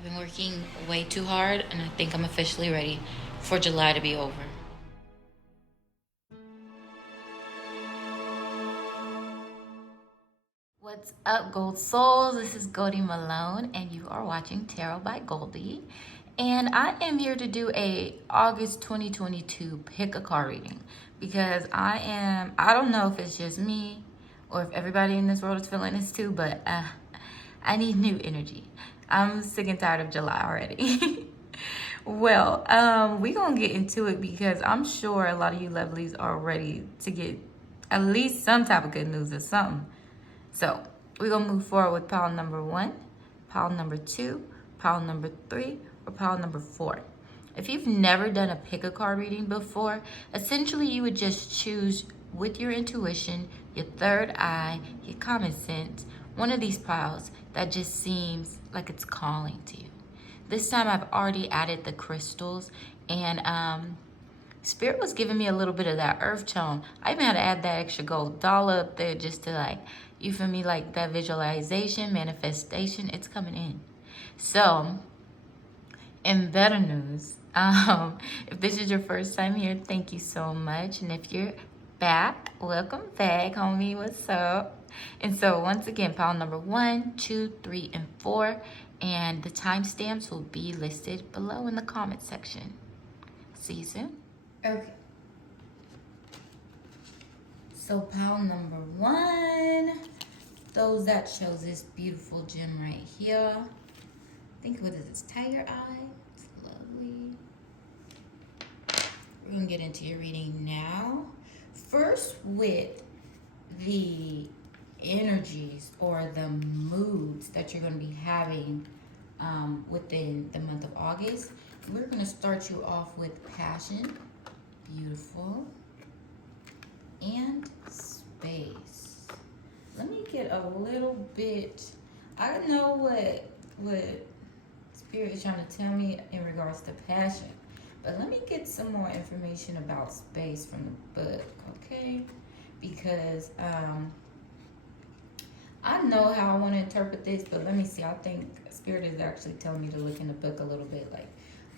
I've been working way too hard, and I think I'm officially ready for July to be over. What's up, Gold Souls? This is Goldie Malone, and you are watching Tarot by Goldie. And I am here to do a August 2022 pick a card reading because I don't know if it's just me or if everybody in this world is feeling this too, but I need new energy. I'm sick and tired of July already. Well, we're going to get into it because I'm sure a lot of you lovelies are ready to get at least some type of good news or something. So we're going to move forward with pile number 1, pile number 2, pile number 3, or pile number 4. If you've never done a pick a card reading before, essentially you would just choose with your intuition, your third eye, your common sense, one of these piles that just seems like it's calling to you. This time I've already added the crystals, and Spirit was giving me a little bit of that earth tone. I even had to add that extra gold dollar up there just to, like, you feel me, like that visualization, manifestation, it's coming in. So, in better news, if this is your first time here, thank you so much. And if you're back, welcome back, homie, what's up? And so once again, pile number 1, 2, 3, and 4. And the timestamps will be listed below in the comment section. See you soon. Okay. So pile number 1, those that shows this beautiful gem right here. I think what is this, tiger eye? It's lovely. We're gonna get into your reading now. First with the energies or the moods that you're going to be having within the month of August. We're going to start you off with passion, beautiful, and space. Let me get a little bit, I know what Spirit is trying to tell me in regards to passion, but let me get some more information about space from the book, okay? Because I know how I want to interpret this, but let me see. I think Spirit is actually telling me to look in the book a little bit. Like,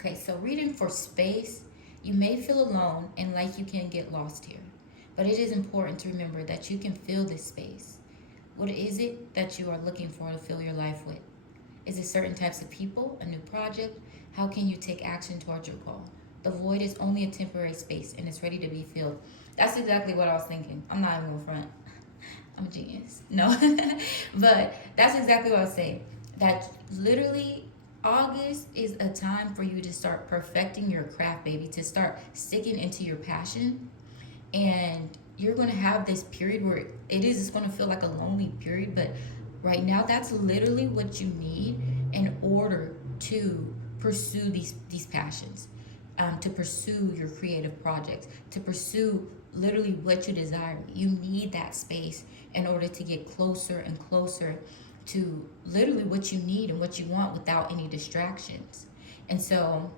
okay, so reading for space, you may feel alone and like you can get lost here. But it is important to remember that you can fill this space. What is it that you are looking for to fill your life with? Is it certain types of people, a new project? How can you take action towards your goal? The void is only a temporary space and it's ready to be filled. That's exactly what I was thinking. I'm not even going to front. I'm a genius. No. But that's exactly what I was saying. That literally August is a time for you to start perfecting your craft, baby. To start sticking into your passion. And you're going to have this period where it's going to feel like a lonely period. But right now, that's literally what you need in order to pursue these passions. To pursue your creative projects. To pursue literally what you desire. You need that space in order to get closer and closer to literally what you need and what you want without any distractions. And so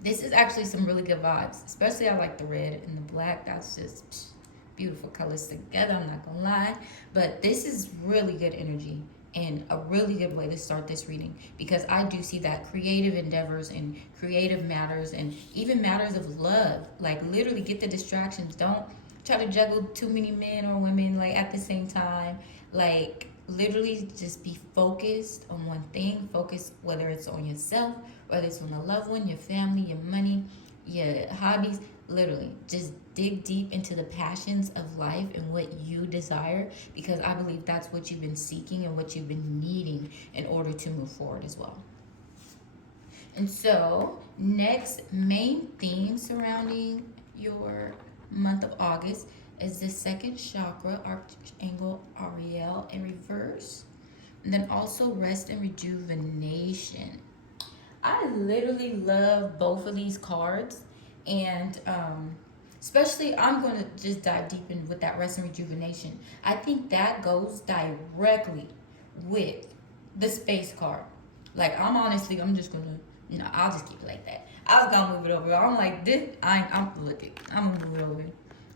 this is actually some really good vibes, especially I like the red and the black. That's just beautiful colors together, I'm not gonna lie. But this is really good energy and a really good way to start this reading, because I do see that creative endeavors and creative matters and even matters of love, like literally get the distractions. Don't try to juggle too many men or women like at the same time. Like literally just be focused on one thing. Focus, whether it's on yourself, whether it's on a loved one, your family, your money, your hobbies. Literally just dig deep into the passions of life and what you desire, because I believe that's what you've been seeking and what you've been needing in order to move forward as well. And so next main theme surrounding your month of August is the second chakra, Archangel Ariel in reverse, and then also rest and rejuvenation. I literally love both of these cards, and especially I'm going to just dive deep in with that rest and rejuvenation. I think that goes directly with the space card. Like, I'm just going to, I'll just keep it like that. I was going to move it over. I'm like, this, I'm going to move it over.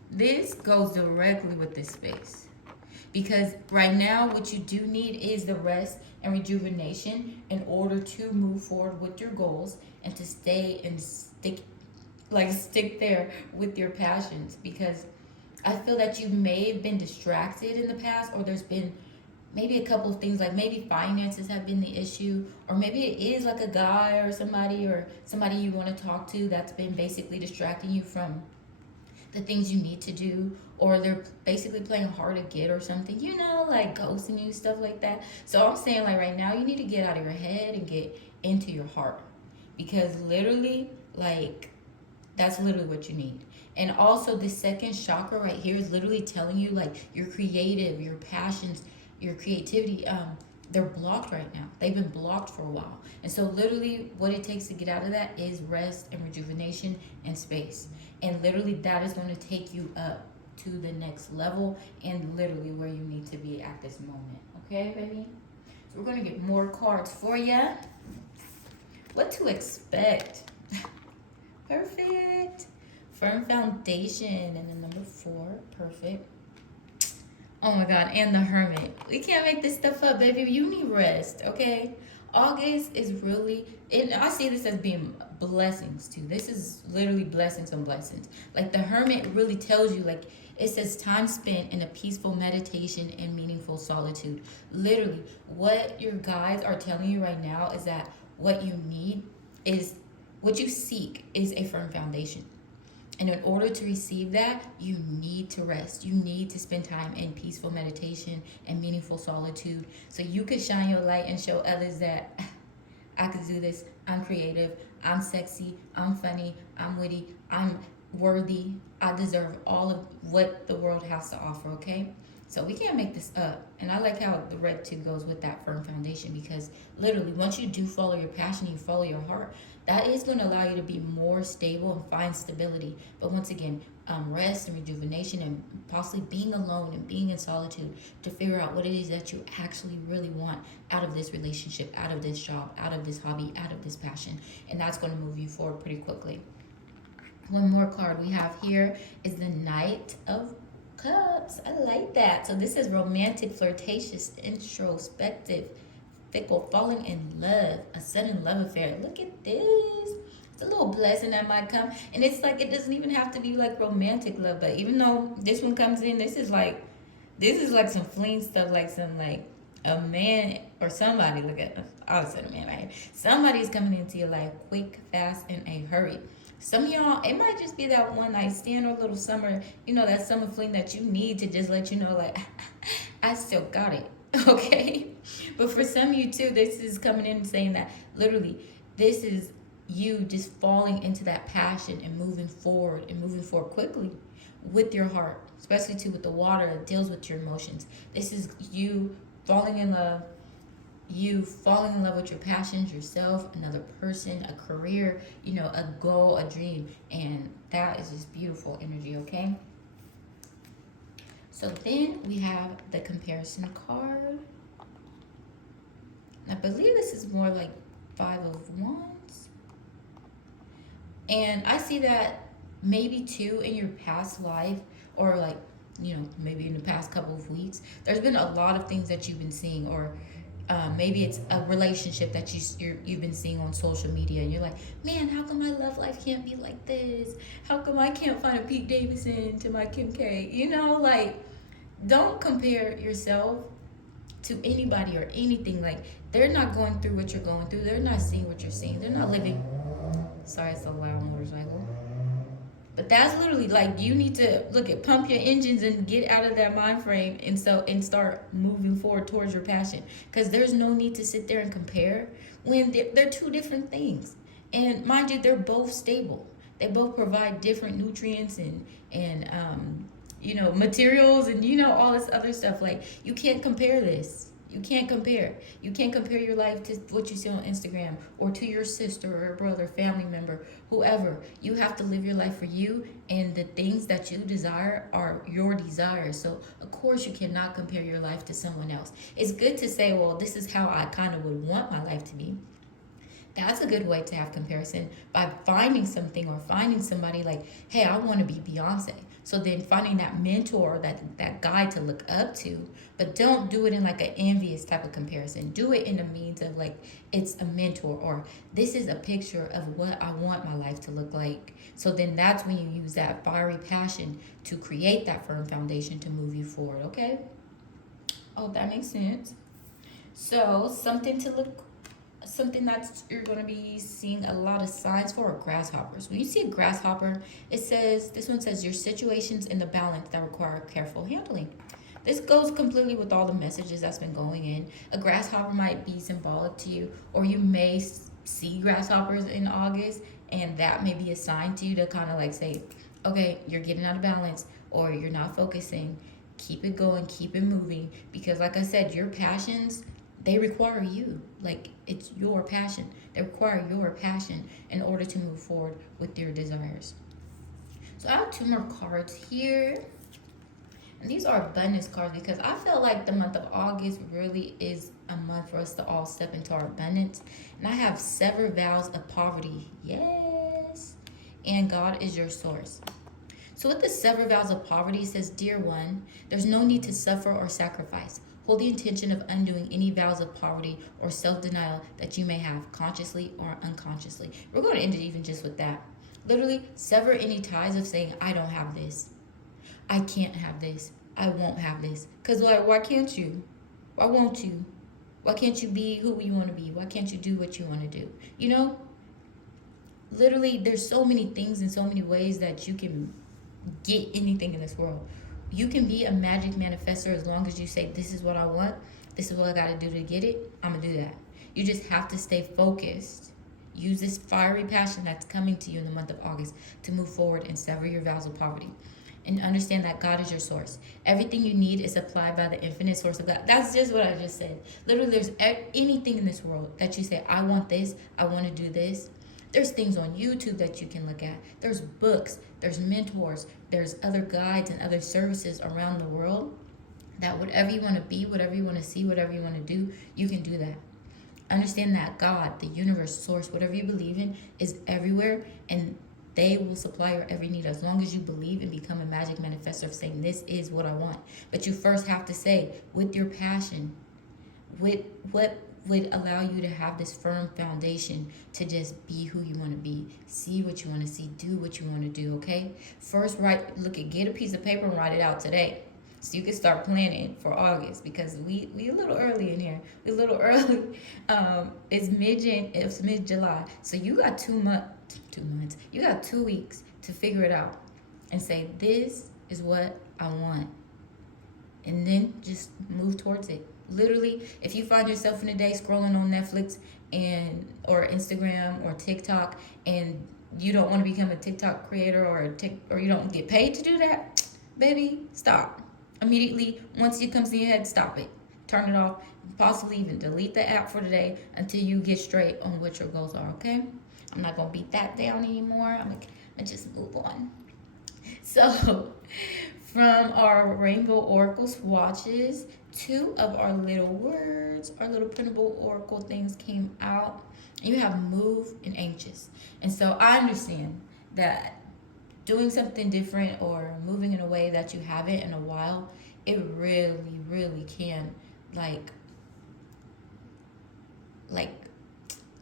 This goes directly with this space. Because right now, what you do need is the rest and rejuvenation in order to move forward with your goals and to stay and stick there with your passions. Because I feel that you may have been distracted in the past, or there's been maybe a couple of things, like maybe finances have been the issue, or maybe it is like a guy or somebody you want to talk to that's been basically distracting you from the things you need to do, or they're basically playing hard to get or something, like ghosting you, stuff like that. So I'm saying, like, right now you need to get out of your head and get into your heart, because literally, like, that's literally what you need. And also, the second chakra right here is literally telling you, like, your creative, your passions, your creativity, they're blocked right now. They've been blocked for a while. And so literally what it takes to get out of that is rest and rejuvenation and space. And literally that is going to take you up to the next level and literally where you need to be at this moment. Okay, baby? So we're going to get more cards for you. What to expect. Perfect. Firm foundation. And then number 4. Perfect. Oh my God, and the Hermit. We can't make this stuff up, baby. You need rest, okay? August is really, and I see this as being blessings too. This is literally blessings on blessings. Like the Hermit really tells you, like, it says time spent in a peaceful meditation and meaningful solitude. Literally, what your guides are telling you right now is that what you need is, what you seek is a firm foundation. And in order to receive that, you need to rest. You need to spend time in peaceful meditation and meaningful solitude so you can shine your light and show others that I can do this. I'm creative. I'm sexy. I'm funny. I'm witty. I'm worthy. I deserve all of what the world has to offer, okay? So we can't make this up. And I like how the red too goes with that firm foundation, because literally once you do follow your passion, you follow your heart, that is going to allow you to be more stable and find stability. But once again, rest and rejuvenation and possibly being alone and being in solitude to figure out what it is that you actually really want out of this relationship, out of this job, out of this hobby, out of this passion. And that's going to move you forward pretty quickly. One more card we have here is the Knight of Cups. I like that. So this is romantic, flirtatious, introspective, fickle, falling in love, a sudden love affair. Look at this. It's a little blessing that might come. And it's like, it doesn't even have to be like romantic love, but even though this one comes in, this is like some fleeing stuff, like some, like, a man or somebody, look at, I said a man right here. Somebody's coming into your life quick, fast, in a hurry. Some of y'all, it might just be that one night stand or little summer, that summer fling that you need to just let you know, like, I still got it, okay? But for some of you too, this is coming in and saying that literally this is you just falling into that passion and moving forward quickly with your heart, especially too with the water that deals with your emotions. This is you falling in love with your passions, yourself, another person, a career, a goal, a dream. And that is just beautiful energy, okay? So then we have the comparison card. I believe this is more like 5 of Wands. And I see that maybe too in your past life, or like, maybe in the past couple of weeks, there's been a lot of things that you've been seeing, or maybe it's a relationship that you've been seeing on social media, and you're like, man, how come my love life can't be like this? How come I can't find a Pete Davidson to my Kim K? Like, don't compare yourself to anybody or anything. Like, they're not going through what you're going through. They're not seeing what you're seeing. They're not living. Sorry, it's a loud motorcycle. But that's literally like, you need to pump your engines and get out of that mind frame and start moving forward towards your passion. Because there's no need to sit there and compare when they're two different things. And mind you, they're both stable. They both provide different nutrients and materials and all this other stuff. Like, you can't compare this. You can't compare your life to what you see on Instagram, or to your sister or brother, family member, whoever. You have to live your life for you, and the things that you desire are your desires. So of course you cannot compare your life to someone else. It's good to say, well, this is how I kind of would want my life to be. That's a good way to have comparison, by finding something or finding somebody like, hey, I want to be Beyonce. So then finding that mentor, that guy to look up to, but don't do it in like an envious type of comparison. Do it in a means of like, it's a mentor, or this is a picture of what I want my life to look like. So then that's when you use that fiery passion to create that firm foundation to move you forward, okay? Oh, that makes sense. So something that you're going to be seeing a lot of signs for are grasshoppers. When you see a grasshopper, this one says your situations in the balance that require careful handling. This goes completely with all the messages that's been going in. A grasshopper might be symbolic to you, or you may see grasshoppers in August, and that may be a sign to you to kind of like say, okay, you're getting out of balance, or you're not focusing. Keep it going, keep it moving, because like I said, your passions, they require you. Like, it's your passion. They require your passion in order to move forward with your desires. So I have two more cards here. And these are abundance cards, because I feel like the month of August really is a month for us to all step into our abundance. And I have sever vows of poverty. Yes. And God is your source. So with the sever vows of poverty, it says, dear one, there's no need to suffer or sacrifice. Hold the intention of undoing any vows of poverty or self-denial that you may have, consciously or unconsciously. We're going to end it even just with that. Literally, sever any ties of saying, I don't have this. I can't have this. I won't have this. Because why can't you? Why won't you? Why can't you be who you want to be? Why can't you do what you want to do? You know? Literally, there's so many things and so many ways that you can get anything in this world. You can be a magic manifestor as long as you say, this is what I want, this is what I got to do to get it, I'm going to do that. You just have to stay focused. Use this fiery passion that's coming to you in the month of August to move forward and sever your vows of poverty. And understand that God is your source. Everything you need is supplied by the infinite source of God. That's just what I just said. Literally, there's anything in this world that you say, I want this, I want to do this. There's things on YouTube that you can look at. There's books, there's mentors, there's other guides and other services around the world that whatever you want to be, whatever you want to see, whatever you want to do, you can do that. Understand that God, the universe, source, whatever you believe in, is everywhere, and they will supply your every need as long as you believe and become a magic manifestor of saying, this is what I want. But you first have to say, with your passion, with what would allow you to have this firm foundation to just be who you want to be, see what you want to see, do what you want to do, okay? First, get a piece of paper and write it out today, so you can start planning for August, because we a little early in here. We a little early. It's mid-July, so you got 2 months. You got 2 weeks to figure it out and say, this is what I want, and then just move towards it. Literally, if you find yourself in a day scrolling on Netflix or Instagram or TikTok, and you don't want to become a TikTok creator or you don't get paid to do that, baby, stop. Immediately, once it comes to your head, stop it. Turn it off. Possibly even delete the app for today until you get straight on what your goals are, okay? I'm not going to beat that down anymore. I'm going to just move on. So, from our Rainbow Oracle swatches, 2 of our little words, our little printable oracle things came out. And you have move and anxious. And so I understand that doing something different or moving in a way that you haven't in a while, it really, really can, like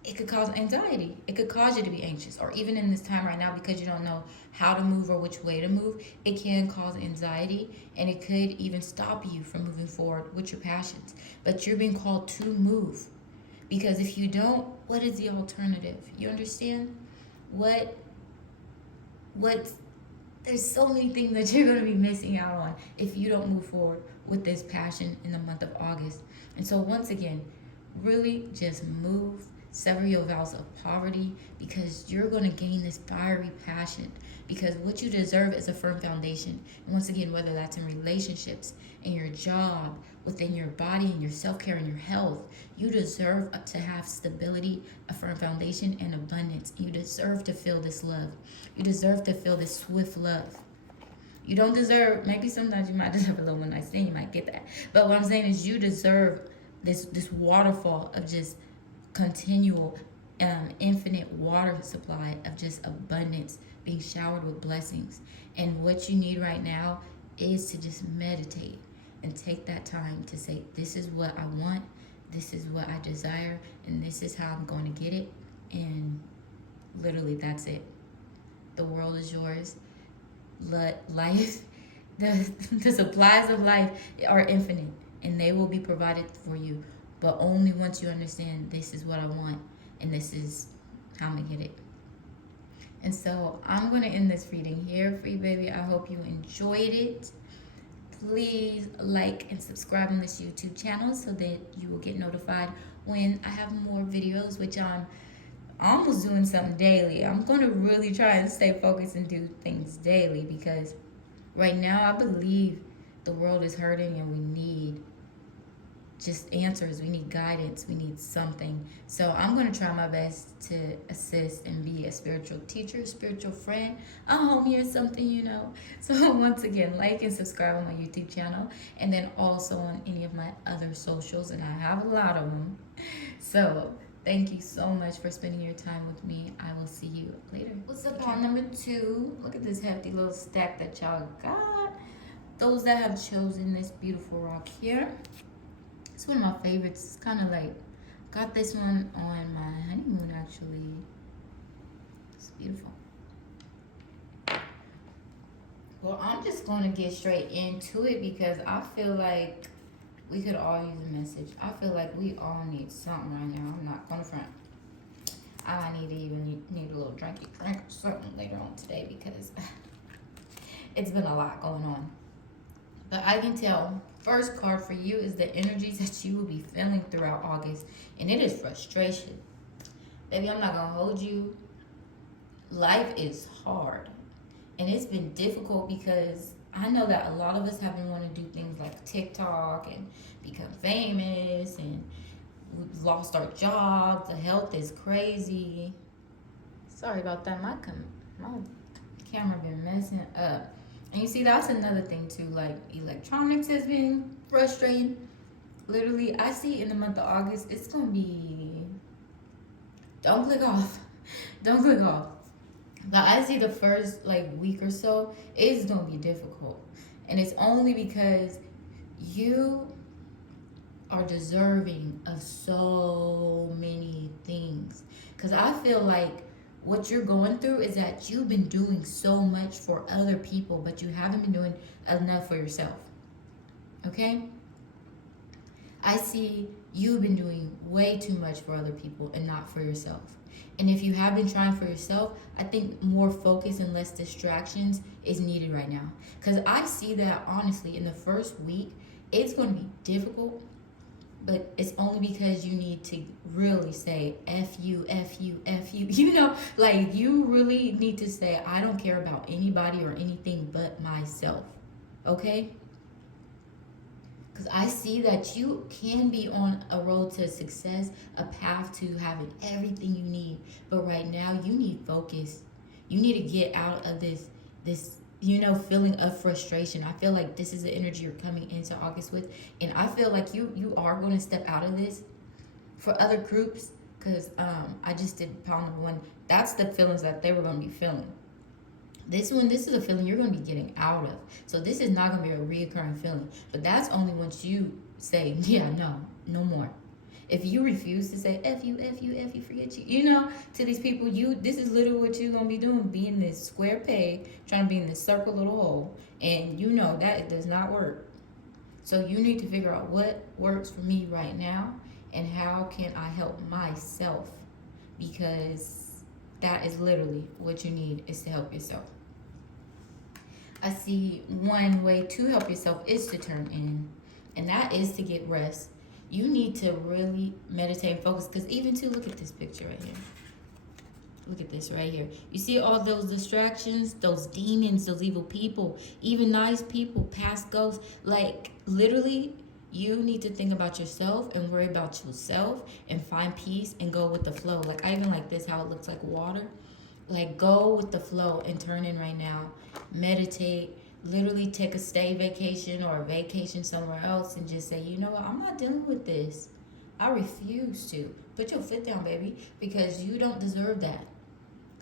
it could cause anxiety. It could cause you to be anxious. Or even in this time right now, because you don't know how to move or which way to move, it can cause anxiety, and it could even stop you from moving forward with your passions. But you're being called to move, because if you don't, what is the alternative? You understand? There's so many things that you're going to be missing out on if you don't move forward with this passion in the month of August. And so once again, really just move. Sever your vows of poverty, because you're going to gain this fiery passion, because what you deserve is a firm foundation. And once again, whether that's in relationships, in your job, within your body, and your self-care, and your health, you deserve to have stability, a firm foundation, and abundance. You deserve to feel this love. You deserve to feel this swift love. You don't deserve, maybe sometimes you might deserve a little one night stand, you might get that. But what I'm saying is you deserve this waterfall of just continual infinite water supply of just abundance, being showered with blessings. And what you need right now is to just meditate and take that time to say, this is what I want, this is what I desire, and this is how I'm going to get it. And literally, that's it. The world is yours. Life, the supplies of life are infinite, and they will be provided for you. But only once you understand, this is what I want, and this is how I'm going to get it. And so I'm going to end this reading here for you, baby. I hope you enjoyed it. Please like and subscribe on this YouTube channel so that you will get notified when I have more videos, which I'm almost doing something daily. I'm going to really try and stay focused and do things daily, because right now I believe the world is hurting and we need just answers. We need guidance. We need something. So I'm going to try my best to assist and be a spiritual teacher, spiritual friend, a homie or something, you know. So once again, like and subscribe on my YouTube channel, and then also on any of my other socials, and I have a lot of them. So thank you so much for spending your time with me. I will see you later. What's up on number 2? Look at this hefty little stack that y'all got. Those that have chosen this beautiful rock here. It's one of my favorites. It's kind of like, got this one on my honeymoon, actually. It's beautiful. Well, I'm just going to get straight into it, because I feel like we could all use a message. I feel like we all need something right now. I'm not going to front. I might need a little drink or something later on today, because it's been a lot going on. But I can tell, first card for you is the energies that you will be feeling throughout August. And it is frustration. Baby, I'm not going to hold you. Life is hard. And it's been difficult, because I know that a lot of us have been wanting to do things like TikTok and become famous. And we've lost our jobs. The health is crazy. Sorry about that. My camera been messing up. And you see, that's another thing too, like electronics has been frustrating. Literally, I see in the month of August, it's going to be, don't click off. Don't click off. But I see the first week or so, it's going to be difficult. And it's only because you are deserving of so many things. Because I feel like what you're going through is that you've been doing so much for other people, but you haven't been doing enough for yourself. Okay? I see you've been doing way too much for other people and not for yourself. And if you have been trying for yourself, I think more focus and less distractions is needed right now. Because I see that, honestly, in the first week, it's going to be difficult. But it's only because you need to really say, F you, F you, F you. You know, you really need to say, I don't care about anybody or anything but myself. Okay? Because I see that you can be on a road to success, a path to having everything you need. But right now, you need focus. You need to get out of this feeling of frustration. I feel like this is the energy you're coming into August with. And I feel like you are going to step out of this. For other groups, because I just did pound number 1. That's the feelings that they were going to be feeling. This is a feeling you're going to be getting out of. So this is not going to be a reoccurring feeling. But that's only once you say, yeah, no more. If you refuse to say F you, F you, F you, forget you, to these people, this is literally what you're going to be doing, be in this square peg, trying to be in this circle little hole, and that it does not work. So you need to figure out what works for me right now, and how can I help myself, because that is literally what you need, is to help yourself. I see one way to help yourself is to turn in, and that is to get rest. You need to really meditate and focus, because even look at this picture right here. Look at this right here. You see all those distractions, those demons, those evil people, even nice people, past ghosts. Literally, you need to think about yourself and worry about yourself and find peace and go with the flow. I even like this, how it looks like water. Go with the flow and turn in right now. Meditate. Literally take a stay vacation or a vacation somewhere else and just say, you know what, I'm not dealing with this. I refuse to. Put your foot down, baby, because you don't deserve that.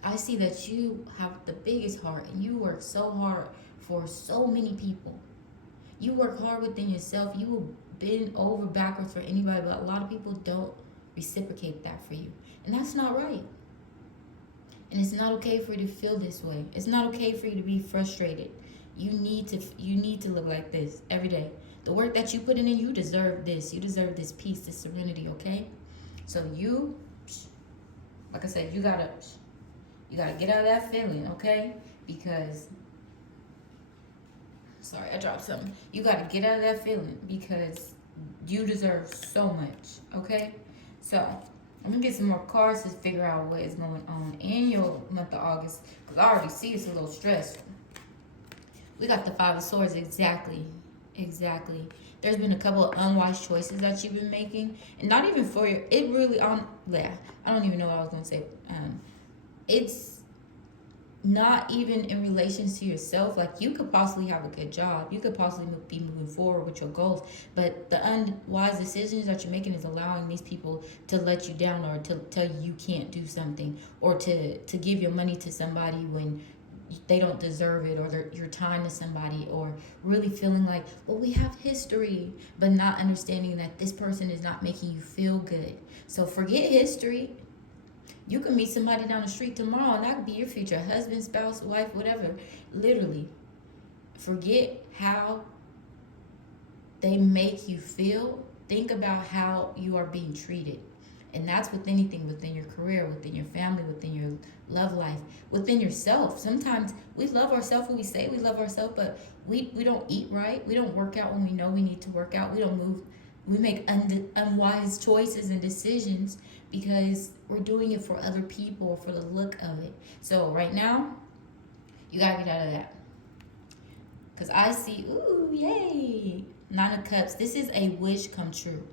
I see that you have the biggest heart and you work so hard for so many people. You work hard within yourself. You will bend over backwards for anybody, but a lot of people don't reciprocate that for you. And that's not right. And it's not okay for you to feel this way. It's not okay for you to be frustrated. You need to look like this every day. The work that you put in, you deserve this. You deserve this peace, this serenity, okay? So you, like I said, you gotta get out of that feeling, okay? Because, sorry, I dropped something. You gotta get out of that feeling because you deserve so much, okay? So I'm gonna get some more cards to figure out what is going on in your month of August, because I already see it's a little stressful. We got the Five of Swords. Exactly. There's been a couple of unwise choices that you've been making, and not even for your. It really I don't even know what I was gonna say. It's not even in relation to yourself. Like, you could possibly have a good job, you could possibly be moving forward with your goals, but the unwise decisions that you're making is allowing these people to let you down, or to tell you can't do something, or to give your money to somebody when they don't deserve it, or you're tying to somebody, or really feeling like, well, we have history, but not understanding that this person is not making you feel good. So forget history. You can meet somebody down the street tomorrow, and that could be your future husband, spouse, wife, whatever. Literally, forget how they make you feel. Think about how you are being treated. And that's with anything, within your career, within your family, within your love life, within yourself. Sometimes we love ourselves when we say we love ourselves, but we don't eat right. We don't work out when we know we need to work out. We don't move. We make unwise choices and decisions because we're doing it for other people or for the look of it. So right now, you got to get out of that. Because I see, ooh, yay, Nine of Cups. This is a wish come true.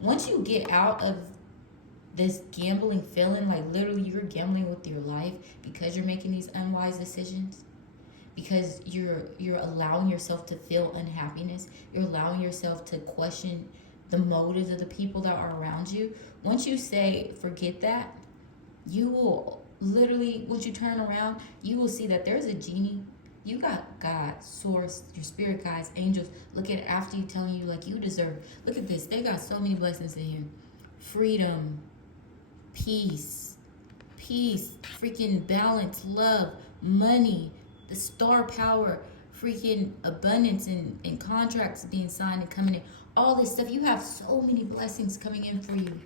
Once you get out of this gambling feeling, like literally you're gambling with your life because you're making these unwise decisions, because you're allowing yourself to feel unhappiness, you're allowing yourself to question the motives of the people that are around you. Once you say forget that, you will literally, once you turn around, you will see that there's a genie. You got God, source, your spirit guides, angels looking after you, telling you like you deserve. Look at this, they got so many blessings in here. Freedom, peace, freaking balance, love, money, the star power, freaking abundance, and contracts being signed and coming in. All this stuff. You have so many blessings coming in for you.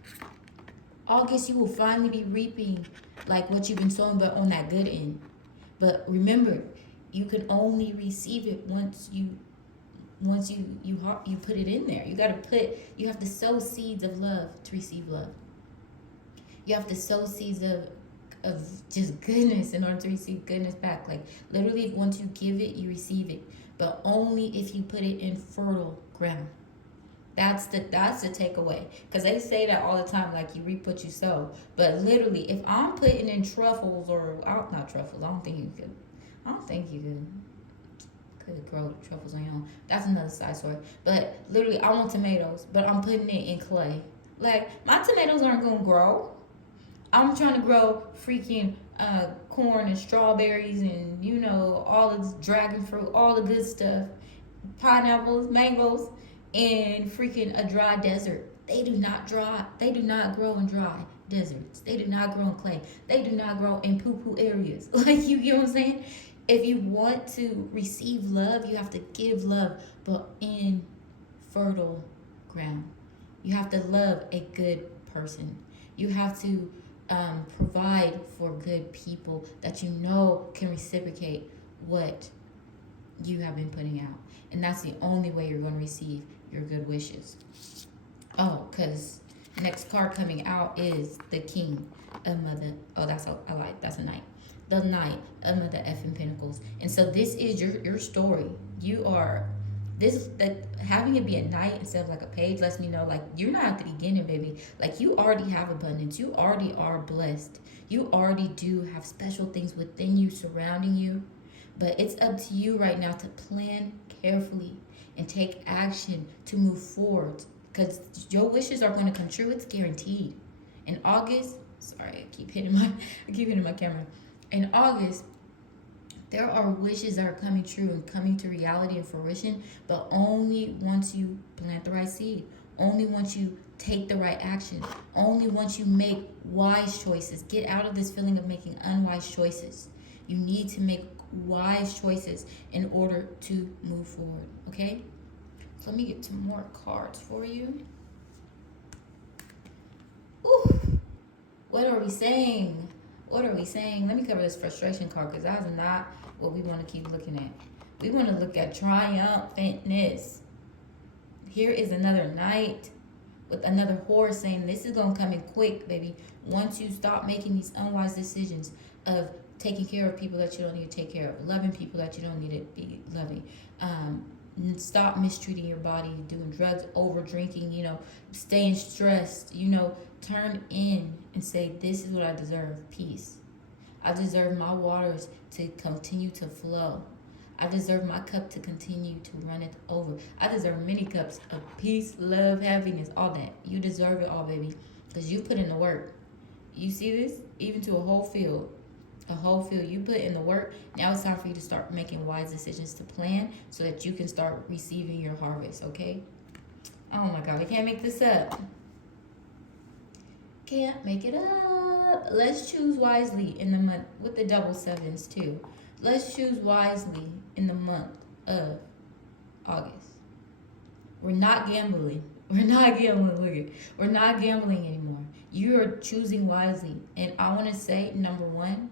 August, you will finally be reaping like what you've been sowing, but on that good end. But remember, you can only receive it once you put it in there. You have to sow seeds of love to receive love. You have to sow seeds of just goodness in order to receive goodness back. Like literally, once you give it, you receive it, but only if you put it in fertile ground. That's the takeaway. Because they say that all the time, like you reap what you sow. But literally, if I'm putting in truffles, or not truffles, I don't think you could grow truffles on your own. That's another side story. But literally, I want tomatoes, but I'm putting it in clay. Like, my tomatoes aren't gonna grow. I'm trying to grow freaking corn and strawberries and all this dragon fruit, all the good stuff, pineapples, mangoes, and freaking a dry desert. They do not grow in dry deserts. They do not grow in clay. They do not grow in poo-poo areas. Like, you get what I'm saying? If you want to receive love, you have to give love, but in fertile ground. You have to love a good person. You have to provide for good people that you know can reciprocate what you have been putting out. And that's the only way you're going to receive your good wishes. Oh, because next card coming out is the King of Mother. Oh, that's a lie. That's a Knight. The Knight of Mother effing Pentacles. And so this is your story. You are that having it be a knight instead of like a page lets me know, like, you're not at the beginning, baby. Like, you already have abundance. You already are blessed. You already do have special things within you, surrounding you. But it's up to you right now to plan carefully and take action to move forward, because your wishes are going to come true. It's guaranteed. In August, sorry, I keep hitting my camera. In August, there are wishes that are coming true and coming to reality and fruition, but only once you plant the right seed, only once you take the right action, only once you make wise choices. Get out of this feeling of making unwise choices. You need to make wise choices in order to move forward, okay? So let me get some more cards for you. Ooh, what are we saying? What are we saying? Let me cover this frustration card because that's not what we want to keep looking at. We want to look at triumphantness. Here is another knight with another horse saying this is going to come in quick, baby. Once you stop making these unwise decisions of taking care of people that you don't need to take care of, loving people that you don't need to be loving, stop mistreating your body, doing drugs, over drinking, staying stressed, turn in and say, this is what I deserve, peace. I deserve my waters to continue to flow. I deserve my cup to continue to run it over. I deserve many cups of peace, love, happiness, all that. You deserve it all, baby, because you put in the work. You see this? Even to a whole field. You put in the work. Now it's time for you to start making wise decisions to plan so that you can start receiving your harvest, okay? Oh my God, I can't make this up. Can't make it up. Let's choose wisely in the month with the double sevens too. Let's choose wisely in the month of August. We're not gambling. We're not gambling anymore. You are choosing wisely. And I want to say, number one,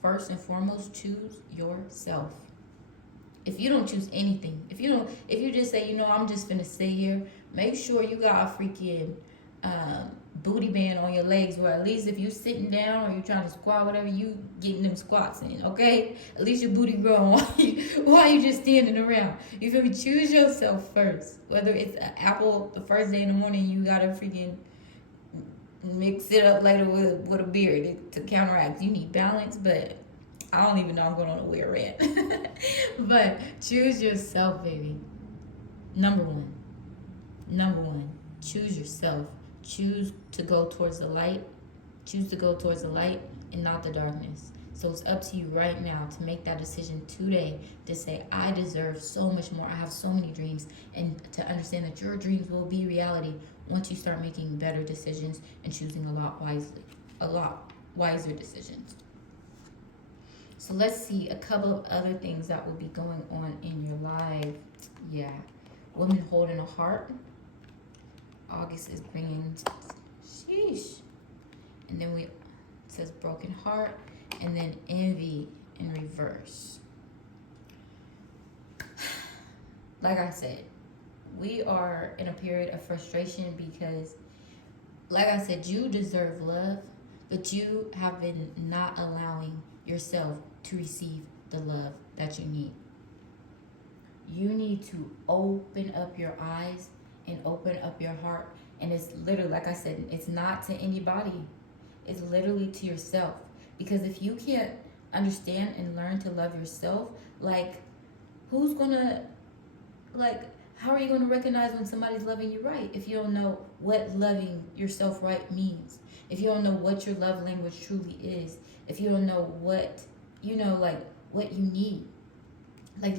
first and foremost, choose yourself. If you don't choose anything, if you just say, I'm just gonna stay here, make sure you got a freaking booty band on your legs, where at least if you sitting down or you trying to squat, whatever, you getting them squats in, okay? At least your booty growing while you just standing around. You feel me? Choose yourself first. Whether it's an apple the first day in the morning, you gotta freaking mix it up later with a beer to counteract. You need balance, but I don't even know, I'm going on a weird rant. But choose yourself, baby. Number one, choose yourself. Choose to go towards the light. Choose to go towards the light and not the darkness. So it's up to you right now to make that decision today to say, I deserve so much more. I have so many dreams. And to understand that your dreams will be reality once you start making better decisions and choosing a lot wiser decisions. So let's see a couple of other things that will be going on in your life. Yeah. Women holding a heart. August is bringing, sheesh. And then it says broken heart. And then envy in reverse. Like I said, we are in a period of frustration because, like I said, you deserve love, but you have been not allowing yourself to receive the love that you need. You need to open up your eyes and open up your heart. And it's literally, like I said, it's not to anybody. It's literally to yourself. Because if you can't understand and learn to love yourself, how are you going to recognize when somebody's loving you right if you don't know what loving yourself right means? If you don't know what your love language truly is, if you don't know what you need.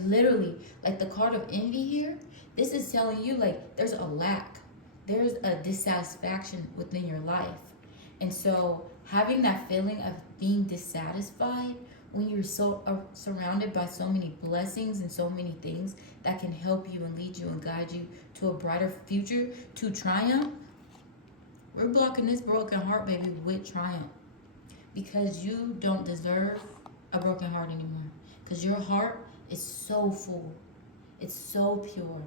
Literally, the card of envy here, this is telling you there's a lack. There's a dissatisfaction within your life. And so having that feeling of being dissatisfied when you're so surrounded by so many blessings and so many things that can help you and lead you and guide you to a brighter future, to triumph, we're blocking this broken heart, baby, with triumph. Because you don't deserve a broken heart anymore. Because your heart is so full. It's so pure.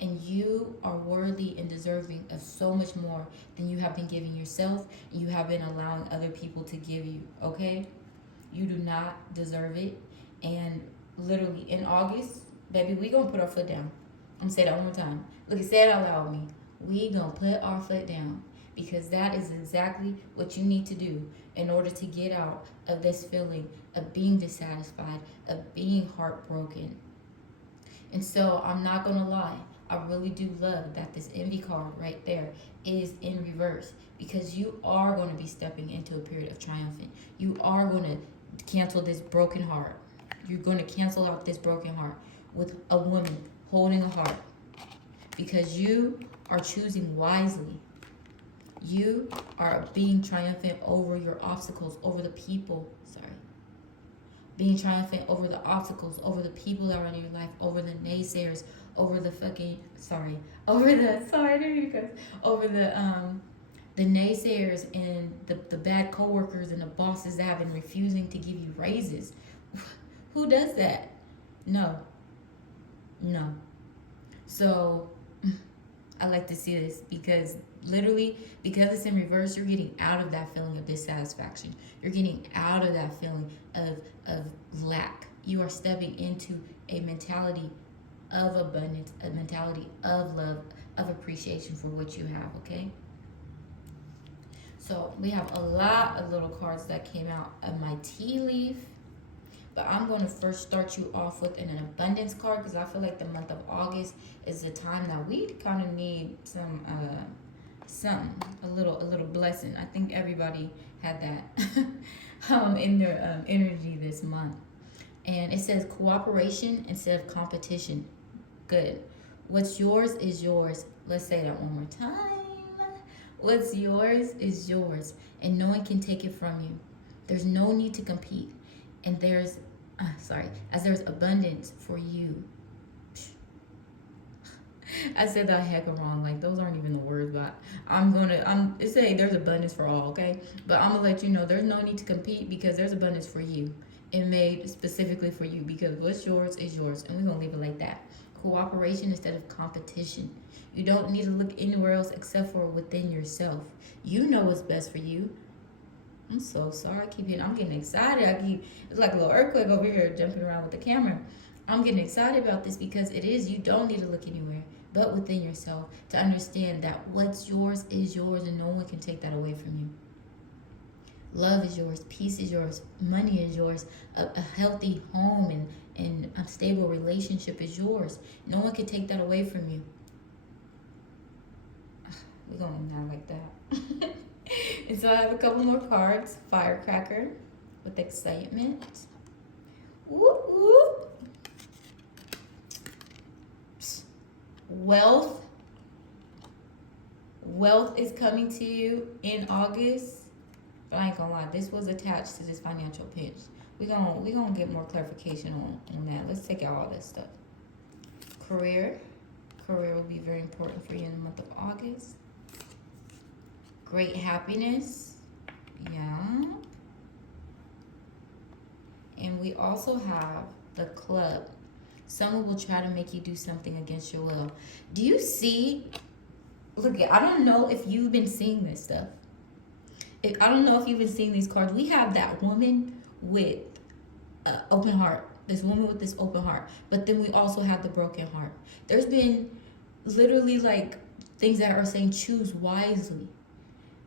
And you are worthy and deserving of so much more than you have been giving yourself. And you have been allowing other people to give you, okay? You do not deserve it. And literally in August, baby, we gonna put our foot down. I'm gonna say that one more time. Look, say it out loud with me. We gonna put our foot down. Because that is exactly what you need to do in order to get out of this feeling of being dissatisfied, of being heartbroken. And so I'm not gonna lie. I really do love that this envy card right there is in reverse, because you are going to be stepping into a period of triumphant. You are going to cancel this broken heart. You're going to cancel out this broken heart with a woman holding a heart, because you are choosing wisely. You are being triumphant over your obstacles, over the people. Being triumphant over the obstacles, over the people that are in your life, over the naysayers, over the the naysayers and the bad coworkers and the bosses that have been refusing to give you raises. Who does that? No. So I like to see this, because literally, because it's in reverse, you're getting out of that feeling of dissatisfaction. You're getting out of that feeling of lack. You are stepping into a mentality of abundance, a mentality of love, of appreciation for what you have, okay? So we have a lot of little cards that came out of my tea leaf. But I'm going to first start you off with an abundance card, because I feel like the month of August is the time that we kind of need some a little blessing. I think everybody had that in their energy this month. And it says cooperation instead of competition. Good. What's yours is yours. Let's say that one more time. What's yours is yours, and no one can take it from you. There's no need to compete. And there's there's abundance for you. I said that heck wrong. Like, those aren't even the words, but I'm saying there's abundance for all, okay? But I'm gonna let you know there's no need to compete, because there's abundance for you. It made specifically for you, because what's yours is yours, and we're gonna leave it like that. Cooperation instead of competition. You don't need to look anywhere else except for within yourself. You know what's best for you. I'm so sorry. I'm getting excited. It's like a little earthquake over here jumping around with the camera. I'm getting excited about this, because you don't need to look anywhere but within yourself to understand that what's yours is yours, and no one can take that away from you. Love is yours. Peace is yours. Money is yours. A healthy home and a stable relationship is yours. No one can take that away from you. We're going now like that. And so I have a couple more cards. Firecracker with excitement. Whoop, whoop. Wealth. Wealth is coming to you in August. But I ain't gonna lie, this was attached to this financial pinch. We're gonna get more clarification on that. Let's take out all this stuff. Career. Career will be very important for you in the month of August. Great happiness. Yeah. And we also have the club. Someone will try to make you do something against your will. Do you see? Look, I don't know if you've been seeing this stuff. I don't know if you've been seeing these cards. We have that woman with open heart. This woman with this open heart. But then we also have the broken heart. There's been literally like things that are saying choose wisely.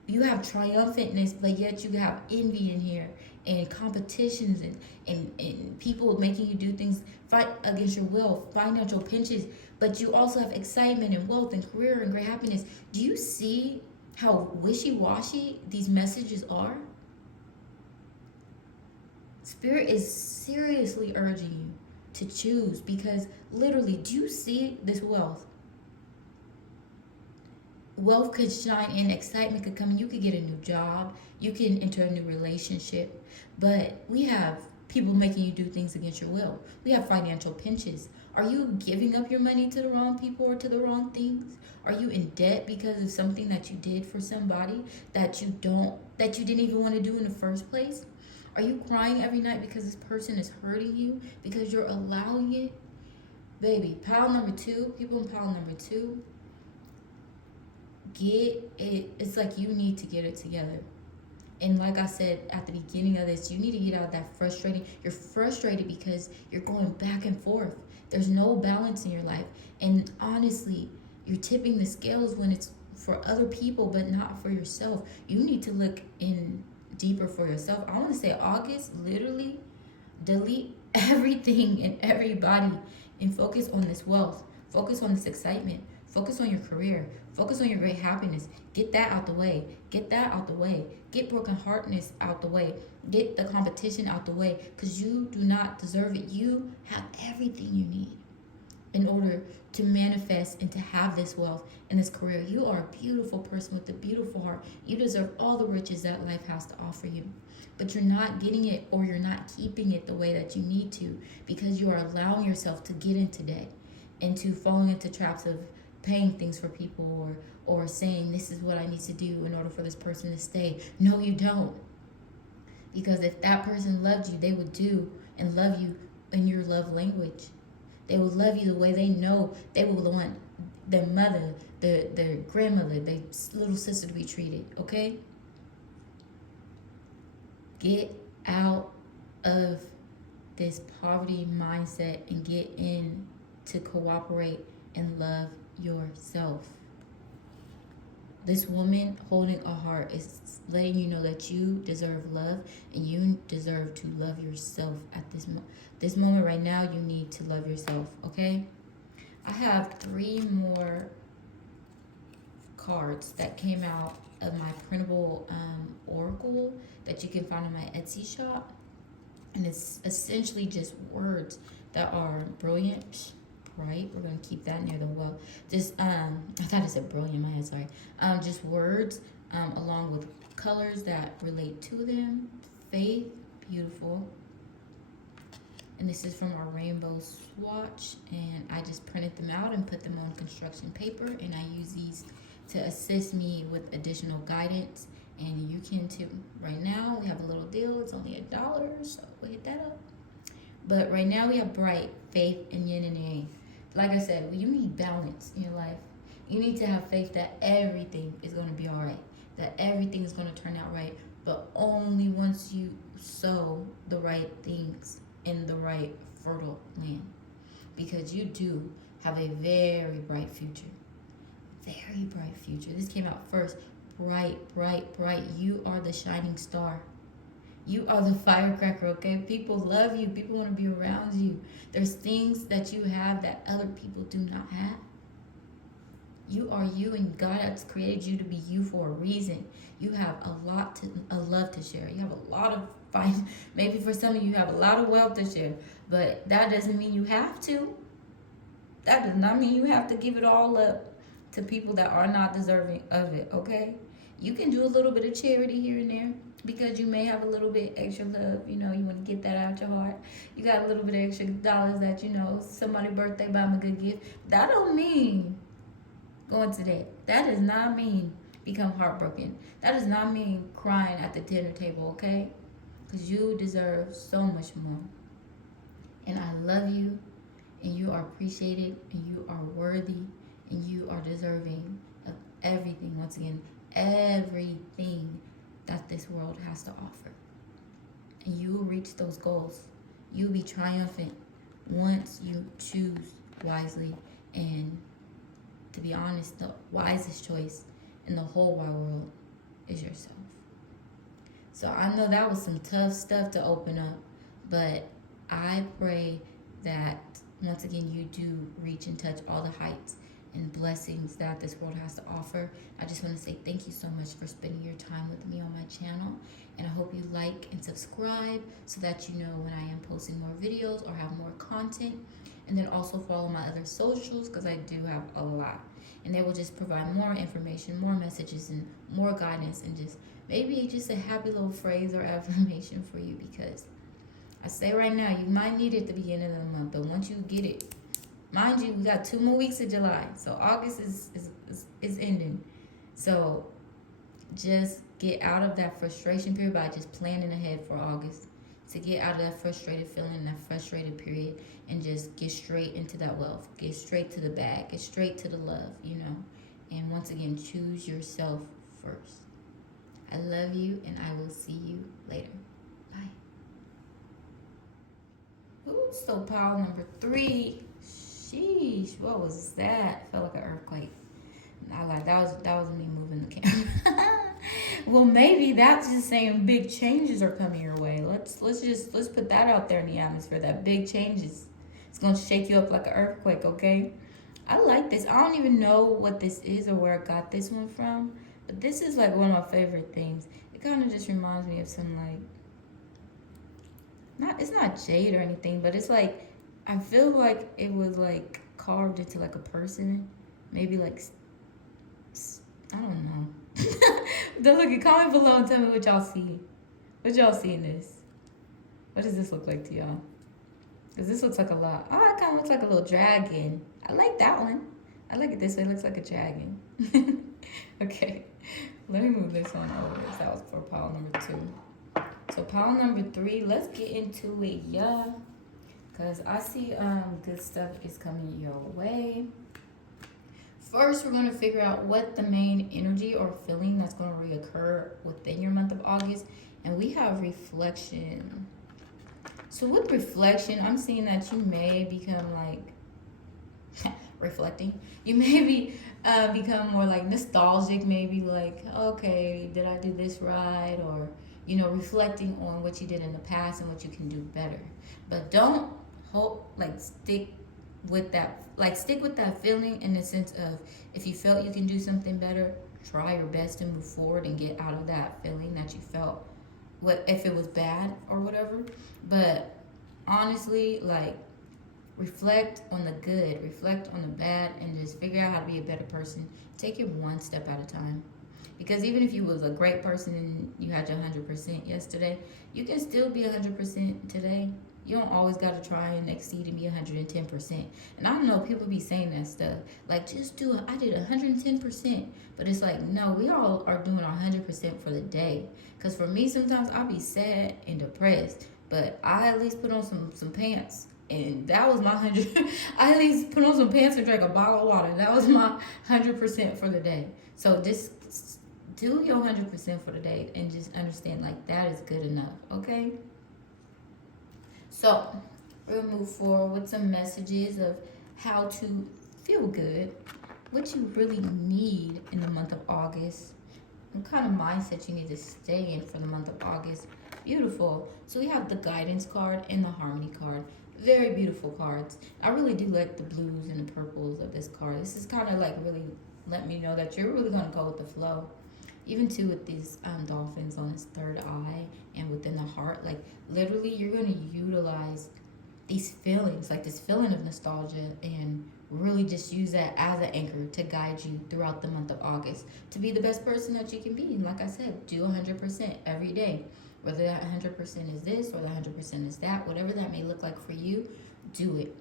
You have triumphantness, but yet you have envy in here, and competitions and people making you do things, fight against your will, financial pinches, but you also have excitement and wealth and career and great happiness. Do you see how wishy-washy these messages are? Spirit is seriously urging you to choose, because literally, do you see this wealth? Wealth could shine in, excitement could come in, you could get a new job, you can enter a new relationship, but we have people making you do things against your will. We have financial pinches. Are you giving up your money to the wrong people or to the wrong things? Are you in debt because of something that you did for somebody that you didn't even want to do in the first place? Are you crying every night because this person is hurting you, because you're allowing it? Baby, pile number 2, people in pile number 2, get it. It's like you need to get it together. And like I said at the beginning of this, you need to get out of that frustrating. You're frustrated because you're going back and forth. There's no balance in your life. And honestly, you're tipping the scales when it's for other people, but not for yourself. You need to look in deeper for yourself. I want to say August, literally delete everything and everybody and focus on this wealth. Focus on this excitement. Focus on your career. Focus on your great happiness. Get that out the way. Get that out the way. Get brokenheartedness out the way. Get the competition out the way. Because you do not deserve it. You have everything you need in order to manifest and to have this wealth and this career. You are a beautiful person with a beautiful heart. You deserve all the riches that life has to offer you. But you're not getting it, or you're not keeping it the way that you need to, because you are allowing yourself to get into debt, into falling into traps of paying things for people, or saying this is what I need to do in order for this person to stay. No, you don't. Because if that person loved you, they would do and love you in your love language. They will love you the way they know they will want their mother, their grandmother, their little sister to be treated, okay? Get out of this poverty mindset and get in to cooperate and love yourself. This woman holding a heart is letting you know that you deserve love, and you deserve to love yourself at this moment right now. You need to love yourself, okay? I have 3 more cards that came out of my printable oracle that you can find in my Etsy shop, and it's essentially just words that are brilliant, bright. We're going to keep that near the well. Just I thought it said brilliant in my head, sorry. Just words along with colors that relate to them. Faith, beautiful. And this is from our rainbow swatch, and I just printed them out and put them on construction paper, and I use these to assist me with additional guidance, and you can too. Right now we have a little deal. It's only $1, so we'll hit that up. But right now we have bright, faith, and yin and yang. Like I said, you need balance in your life. You need to have faith that everything is going to be all right, that everything is going to turn out right, but only once you sow the right things in the right fertile land. Because you do have a very bright future. Very bright future. This came out first. Bright, bright, bright. You are the shining star. You are the firecracker, okay? People love you. People want to be around you. There's things that you have that other people do not have. You are you, and God has created you to be you for a reason. You have a love to share. You have a lot of fine. Maybe for some of you have a lot of wealth to share, but that doesn't mean you have to. That does not mean you have to give it all up to people that are not deserving of it, okay? You can do a little bit of charity here and there, because you may have a little bit extra love, you want to get that out your heart. You got a little bit of extra dollars that, somebody's birthday, buy them a good gift. That don't mean going to that. That does not mean become heartbroken. That does not mean crying at the dinner table, okay? Because you deserve so much more. And I love you, and you are appreciated, and you are worthy, and you are deserving of everything. Once again, everything that this world has to offer. And you will reach those goals. You'll be triumphant once you choose wisely. And to be honest, the wisest choice in the whole wide world is yourself. So I know that was some tough stuff to open up, but I pray that once again you do reach and touch all the heights and blessings that this world has to offer. I just want to say thank you so much for spending your time with me on my channel, and I hope you like and subscribe so that you know when I am posting more videos or have more content. And then also follow my other socials, because I do have a lot, and they will just provide more information, more messages, and more guidance, and just maybe just a happy little phrase or affirmation for you. Because I say right now, you might need it at the beginning of the month, but once you get it, mind you, we got 2 more weeks of July, so August is ending. So just get out of that frustration period by just planning ahead for August, to get out of that frustrated feeling, that frustrated period, and just get straight into that wealth. Get straight to the bag. Get straight to the love, And once again, choose yourself first. I love you, and I will see you later. Bye. Ooh, so pile number 3. Sheesh, what was that? Felt like an earthquake. I lied. That was me moving the camera. Well, maybe that's just saying big changes are coming your way. Let's put that out there in the atmosphere. That big changes. It's gonna shake you up like an earthquake. Okay. I like this. I don't even know what this is or where I got this one from, but this is like one of my favorite things. It kind of just reminds me of some like, not, it's not jade or anything, but it's like, I feel like it was like carved into like a person, maybe like, I don't know. Don't look, comment below and tell me what y'all see. What y'all see in this? What does this look like to y'all? Because this looks like a lot. Oh, it kind of looks like a little dragon. I like that one. I like it this way. It looks like a dragon. Okay. Let me move this one over. So that was for pile number 2. So pile number 3, let's get into it, yeah. Because I see good stuff is coming your way. First, we're going to figure out what the main energy or feeling that's going to reoccur within your month of August. And we have reflection. So with reflection, I'm seeing that you may become like reflecting. You may be become more like nostalgic, maybe like, okay, did I do this right? Or, you know, reflecting on what you did in the past and what you can do better. But don't stick with that feeling in the sense of, if you felt you can do something better, try your best to move forward and get out of that feeling that you felt, what if it was bad or whatever. But honestly, like, reflect on the good, reflect on the bad, and just figure out how to be a better person. Take it one step at a time. Because even if you was a great person and you had your 100% yesterday, you can still be 100% today. You don't always got to try and exceed and be 110%. And I don't know, people be saying that stuff. Like, just do it. I did 110%. But it's like, no, we all are doing our 100% for the day. Because for me, sometimes I'll be sad and depressed. But I at least put on some pants. And that was my 100. I at least put on some pants and drank a bottle of water. That was my 100% for the day. So just do your 100% for the day and just understand, like, that is good enough, okay? So we'll move forward with some messages of how to feel good, what you really need in the month of August, what kind of mindset you need to stay in for the month of August. Beautiful. So we have the guidance card and the harmony card. Very beautiful cards. I really do like the blues and the purples of this card. This is kind of like really let me know that you're really going to go with the flow. Even too with these dolphins on his third eye and within the heart, like literally you're going to utilize these feelings, like this feeling of nostalgia, and really just use that as an anchor to guide you throughout the month of August to be the best person that you can be. And like I said, do 100% every day. Whether that 100% is this or that 100% is that, whatever that may look like for you, do it.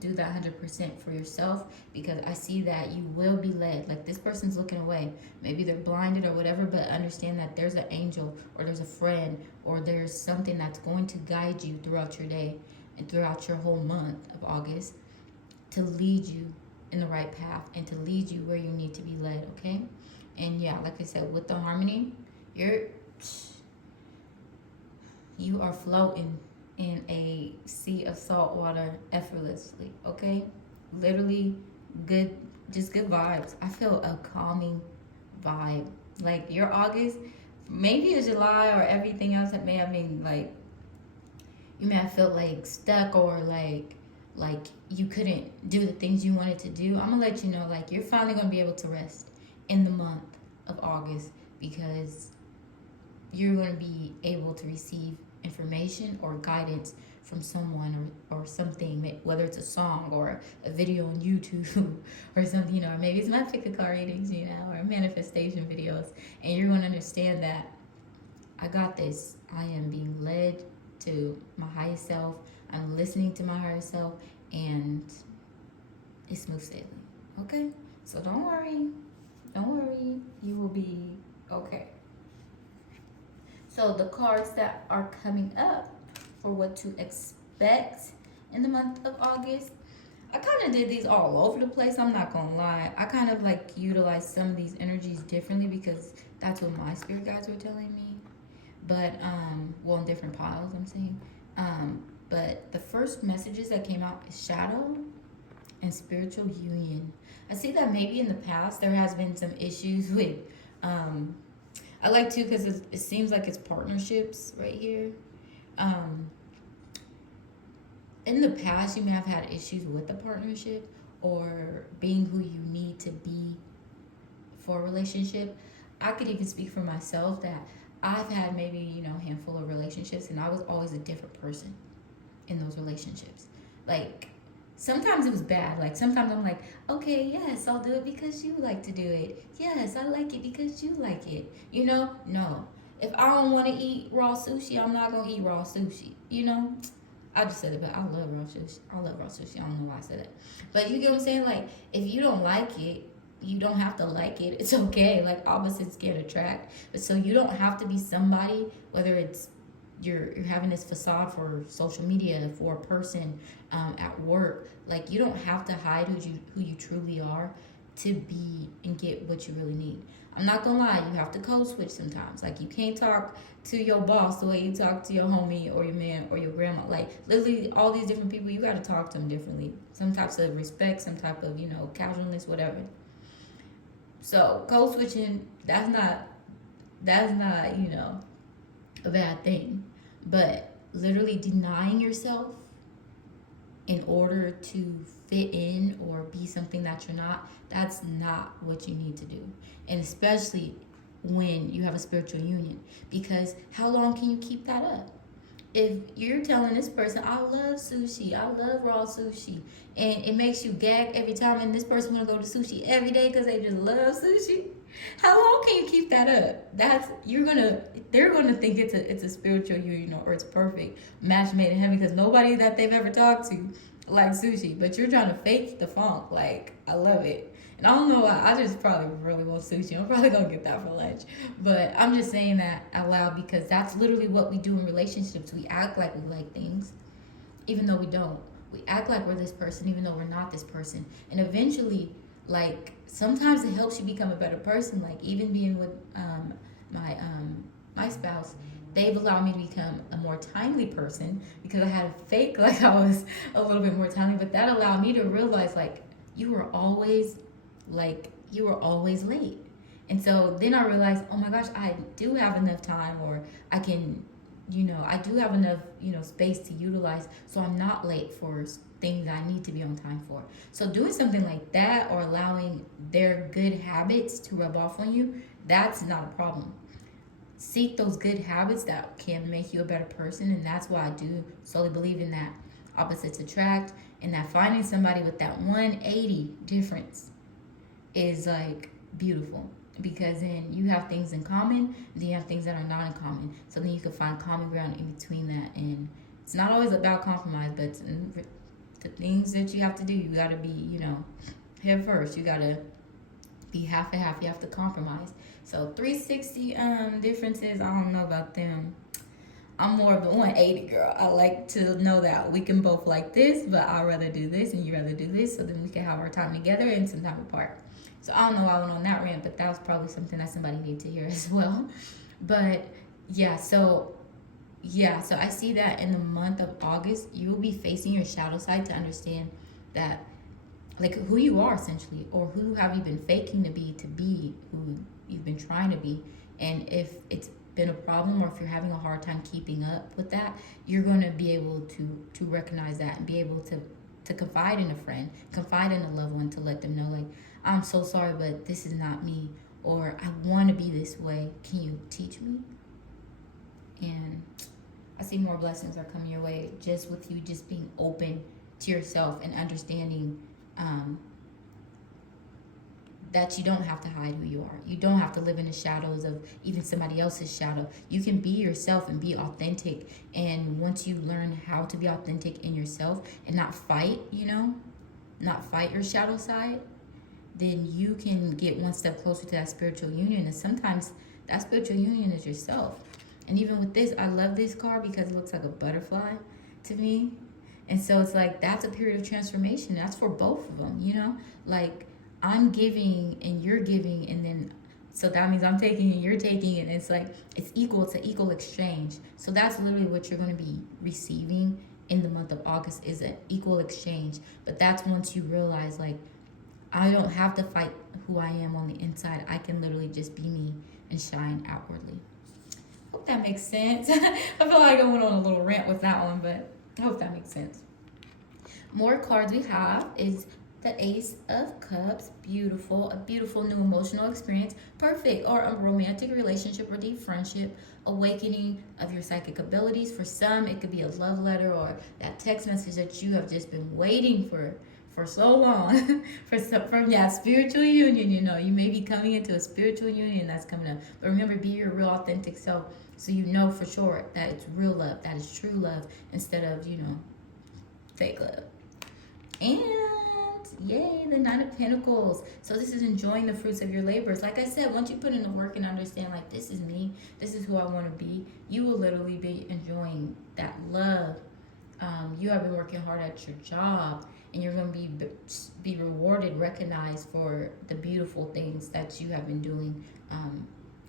Do that 100% for yourself, because I see that you will be led. Like, this person's looking away. Maybe they're blinded or whatever, but understand that there's an angel or there's a friend or there's something that's going to guide you throughout your day and throughout your whole month of August to lead you in the right path and to lead you where you need to be led, okay? And yeah, like I said, with the harmony, you are floating in a sea of salt water effortlessly, okay? Literally good, just good vibes. I feel a calming vibe. Like, your August, maybe it's July or everything else that may have been like, you may have felt like stuck or like you couldn't do the things you wanted to do. I'm gonna let you know, like, you're finally gonna be able to rest in the month of August, because you're gonna be able to receive information or guidance from someone or something, whether it's a song or a video on YouTube or something, or maybe it's my pick a card readings, or manifestation videos, and you're going to understand that I got this. I am being led to my highest self. I'm listening to my higher self, and it's smooth sailing, okay? So don't worry, you will be okay. So the cards that are coming up for what to expect in the month of August, I kind of did these all over the place. I'm not going to lie. I kind of like utilized some of these energies differently because that's what my spirit guides were telling me. But, well, in different piles, I'm saying. But the first messages that came out is shadow and spiritual union. I see that maybe in the past there has been some issues with, I like to, because it seems like it's partnerships right here. In the past, you may have had issues with the partnership, or being who you need to be for a relationship. I could even speak for myself that I've had maybe, a handful of relationships, and I was always a different person in those relationships. Like, sometimes it was bad. Like, sometimes I'm like, okay, yes, I'll do it because you like to do it. Yes, I like it because you like it. No. If I don't want to eat raw sushi, I'm not going to eat raw sushi. I just said it, but I love raw sushi. I love raw sushi. I don't know why I said that. But you get what I'm saying? Like, if you don't like it, you don't have to like it. It's okay. Like, opposites can attract. But so you don't have to be somebody, whether it's you're having this facade for social media, for a person at work. Like, you don't have to hide who you truly are to be and get what you really need. I'm not gonna lie, you have to code switch sometimes. Like, you can't talk to your boss the way you talk to your homie or your man or your grandma. Like, literally all these different people, you got to talk to them differently. Some types of respect, some type of casualness, whatever. So code switching, that's not a bad thing. But literally denying yourself in order to fit in or be something that you're not, that's not what you need to do. And especially when you have a spiritual union, because how long can you keep that up? If you're telling this person, I love sushi, I love raw sushi, and it makes you gag every time, and this person want to go to sushi every day because they just love sushi, how long can you keep that up? They're gonna think it's a spiritual union, or it's perfect match made in heaven, because nobody that they've ever talked to likes sushi, but you're trying to fake the funk. Like, I love it. And I don't know why, I just probably really want sushi. I'm probably gonna get that for lunch. But I'm just saying that out loud because that's literally what we do in relationships. We act like we like things, even though we don't. We act like we're this person, even though we're not this person. And eventually, like, sometimes it helps you become a better person. Like, even being with my spouse, they've allowed me to become a more timely person because I had to fake like I was a little bit more timely. But that allowed me to realize, like, you were always late. And so then I realized, oh my gosh, I do have enough time, or I can, I do have enough, space to utilize, so I'm not late for things I need to be on time for. So doing something like that, or allowing their good habits to rub off on you, that's not a problem. Seek those good habits that can make you a better person, and that's why I do solely believe in that opposites attract, and that finding somebody with that 180 difference is like beautiful, because then you have things in common, then you have things that are not in common, so then you can find common ground in between that. And it's not always about compromise, but the things that you have to do, you got to be head first. You got to be half and half. You have to compromise. So 360 differences, I don't know about them. I'm more of the 180 girl. I like to know that we can both like this, but I'd rather do this and you'd rather do this, so then we can have our time together and some time apart. So I don't know why I went on that rant, but that was probably something that somebody needed to hear as well. But so I see that in the month of August, you will be facing your shadow side to understand that, like, who you are essentially, or who have you been faking to be who you've been trying to be. And if it's been a problem, or if you're having a hard time keeping up with that, you're going to be able to recognize that and be able to confide in a friend, confide in a loved one, to let them know, like, I'm so sorry, but this is not me, or I want to be this way. Can you teach me? And I see more blessings are coming your way just with you just being open to yourself and understanding that you don't have to hide who you are. You don't have to live in the shadows of even somebody else's shadow. You can be yourself and be authentic. And once you learn how to be authentic in yourself and not fight your shadow side, then you can get one step closer to that spiritual union. And sometimes that spiritual union is yourself. And even with this, I love this card because it looks like a butterfly to me. And so it's like, that's a period of transformation. That's for both of them, like, I'm giving and you're giving, and then so that means I'm taking and you're taking, and it's like it's equal. It's an equal exchange. So that's literally what you're going to be receiving in the month of August, is an equal exchange. But that's once you realize, like, I don't have to fight who I am on the inside. I can literally just be me and shine outwardly. Hope that makes sense. I feel like I went on a little rant with that one, but I hope that makes sense. More cards we have is The Ace of Cups, beautiful, a beautiful new emotional experience, perfect, or a romantic relationship or deep friendship, awakening of your psychic abilities. For some, it could be a love letter or that text message that you have just been waiting for so long. From yeah, spiritual union, you may be coming into a spiritual union that's coming up. But remember, be your real authentic self, so you know for sure that it's real love, that is true love, instead of fake love. And yay, the Nine of Pentacles. So this is enjoying the fruits of your labors. Like I said, once you put in the work and understand, like, this is me, this is who I want to be, you will literally be enjoying that love. You have been working hard at your job, and you're going to be rewarded, recognized for the beautiful things that you have been doing.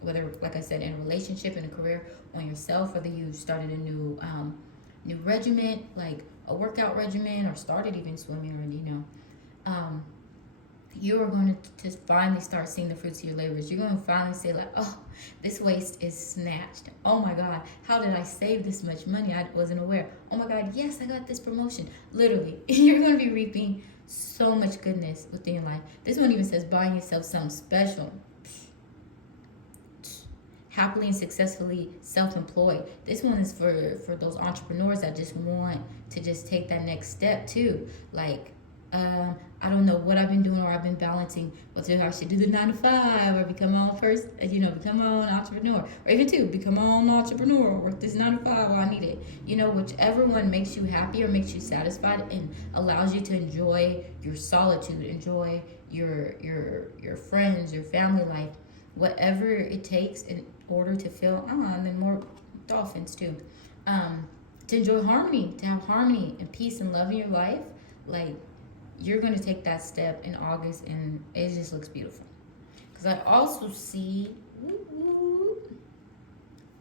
Whether, like I said, in a relationship, in a career, on yourself, whether you started a new regiment, like a workout regimen, or started even swimming, or you are going to finally start seeing the fruits of your labors. You're going to finally say, like, oh, this waste is snatched. Oh my God, how did I save this much money? I wasn't aware. Oh my God, yes, I got this promotion. Literally, you're going to be reaping so much goodness within your life. This one even says buying yourself something special. Happily and successfully self-employed. This one is for those entrepreneurs that just want to just take that next step too. Like, I don't know what I've been doing, or I've been balancing whether I should do the 9 to 5 or become my own person, become my own entrepreneur, or even become my own entrepreneur, or work this 9 to 5. Well, I need it. Whichever one makes you happy or makes you satisfied and allows you to enjoy your solitude, enjoy your friends, your family life, whatever it takes in order to feel, and then more dolphins too, to enjoy harmony, to have harmony and peace and love in your life. Like, you're going to take that step in August, and it just looks beautiful. Because I also see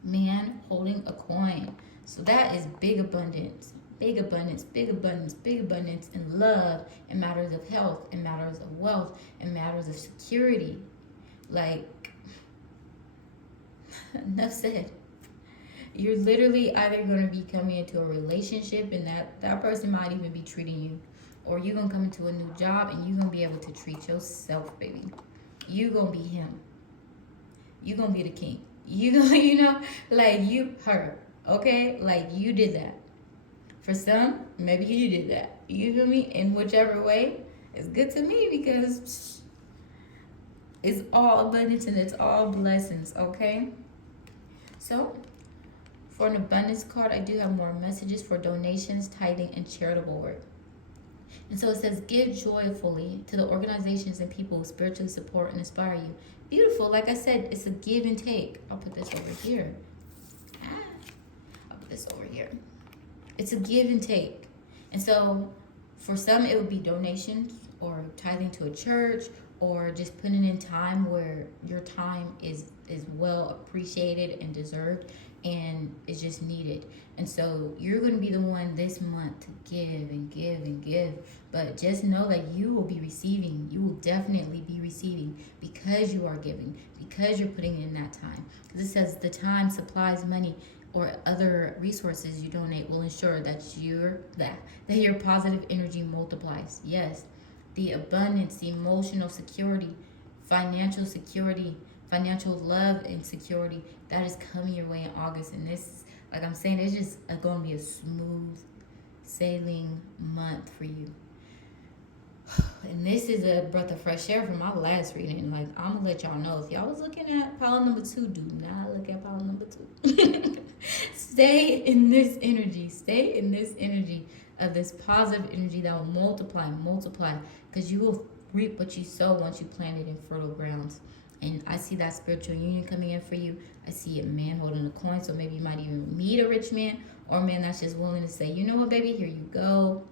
man holding a coin. So that is big abundance, big abundance, big abundance, big abundance in love, in matters of health, in matters of wealth, in matters of security. Like, enough said. You're literally either going to be coming into a relationship, and that person might even be treating you, or you're going to come into a new job and you're going to be able to treat yourself, baby. You're going to be him. You're going to be the king. Her, okay? Like, you did that. For some, maybe you did that. You feel me? In whichever way, it's good to me, because it's all abundance and it's all blessings, okay? So, for an abundance card, I do have more messages for donations, tithing, and charitable work. And so it says, give joyfully to the organizations and people who spiritually support and inspire you. Beautiful. Like I said, it's a give and take. I'll put this over here. I'll put this over here. It's a give and take. And so for some, it would be donations or tithing to a church, or just putting in time where your time is well appreciated and deserved and is just needed. And so you're going to be the one this month to give and give and give. But just know that you will be receiving. You will definitely be receiving, because you are giving, because you're putting in that time. Because it says the time, supplies, money, or other resources you donate will ensure that your positive energy multiplies. Yes, the abundance, the emotional security, financial love and security, that is coming your way in August. And this, like I'm saying, it's just going to be a smooth sailing month for you. And this is a breath of fresh air from my last reading. Like, I'm going to let y'all know, if y'all was looking at pile number 2, do not look at pile number 2. Stay in this energy. Stay in this energy of this positive energy that will multiply, because you will reap what you sow once you plant it in fertile grounds. And I see that spiritual union coming in for you. I see a man holding a coin, so maybe you might even meet a rich man, or a man that's just willing to say, you know what, baby, here you go.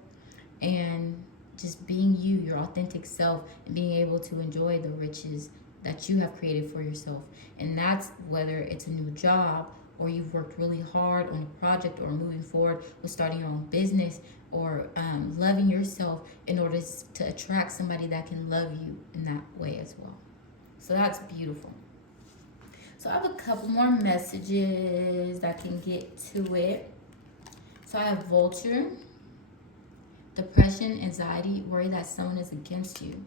And just being you, your authentic self, and being able to enjoy the riches that you have created for yourself. And that's whether it's a new job, or you've worked really hard on a project, or moving forward with starting your own business, or loving yourself in order to attract somebody that can love you in that way as well. So that's beautiful. So I have a couple more messages that can get to it. So I have Vulture, depression, anxiety, worry that someone is against you.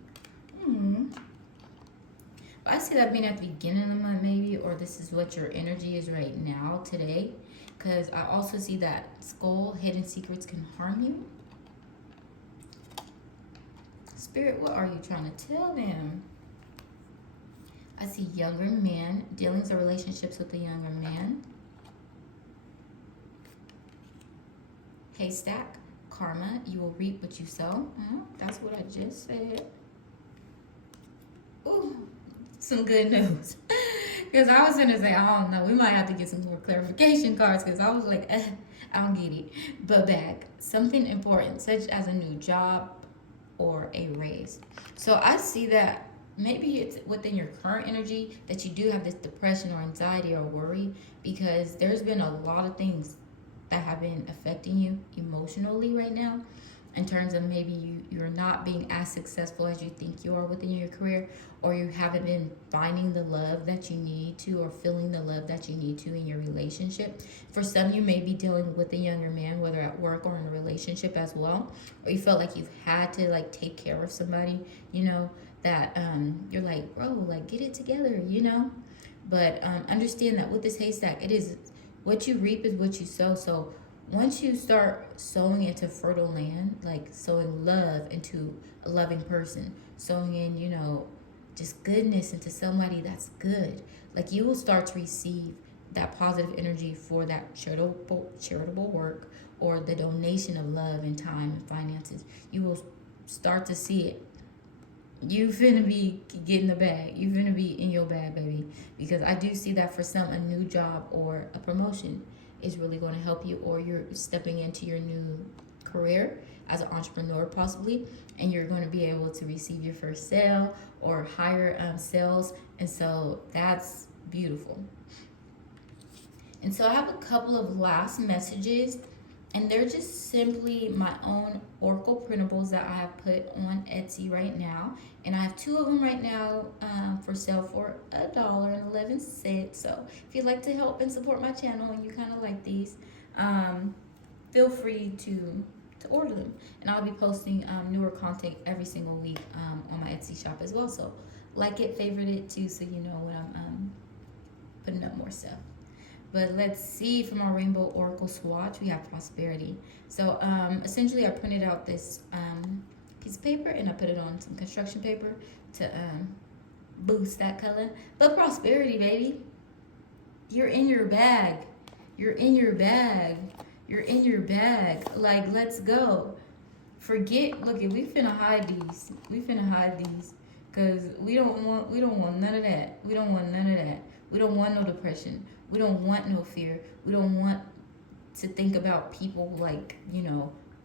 But I see that being at the beginning of the month, maybe, or this is what your energy is right now, today. Because I also see that skull, hidden secrets can harm you. Spirit, what are you trying to tell them? I see younger man, dealings or relationships with a younger man. Haystack, karma, you will reap what you sow. That's what I just said. Ooh, some good news. Because I was going to say, I don't know, we might have to get some more clarification cards, because I was like, I don't get it. But back, something important, such as a new job or a raise. So I see that maybe it's within your current energy that you do have this depression or anxiety or worry, because there's been a lot of things that have been affecting you emotionally right now, in terms of maybe you're not being as successful as you think you are within your career, or you haven't been finding the love that you need to, or feeling the love that you need to in your relationship. For some, you may be dealing with a younger man, whether at work or in a relationship as well, or you felt like you've had to like take care of somebody, that you're like, bro, like get it together, But understand that with this haystack, it is what you reap is what you sow. So once you start sowing into fertile land, like sowing love into a loving person, sowing in, just goodness into somebody that's good, like you will start to receive that positive energy for that charitable work, or the donation of love and time and finances. You will start to see it. You finna be getting the bag. You finna be in your bag, baby. Because I do see that for some, a new job or a promotion is really going to help you, or you're stepping into your new career as an entrepreneur possibly, and you're going to be able to receive your first sale or higher sales. And so that's beautiful. And so I have a couple of last messages, and they're just simply my own oracle printables that I have put on Etsy right now. And I have 2 of them right now for sale for $1.11. So if you'd like to help and support my channel and you kind of like these, feel free to order them. And I'll be posting newer content every single week on my Etsy shop as well. So like it, favorite it too, so you know when I'm putting up more stuff. But let's see, from our Rainbow Oracle swatch, we have prosperity. So essentially I printed out this piece of paper and I put it on some construction paper to boost that color. But prosperity, baby. You're in your bag. You're in your bag. You're in your bag. Like, let's go. Look, we finna hide these. We finna hide these. Cause we don't want none of that. We don't want none of that. We don't want no depression. We don't want no fear. We don't want to think about people like,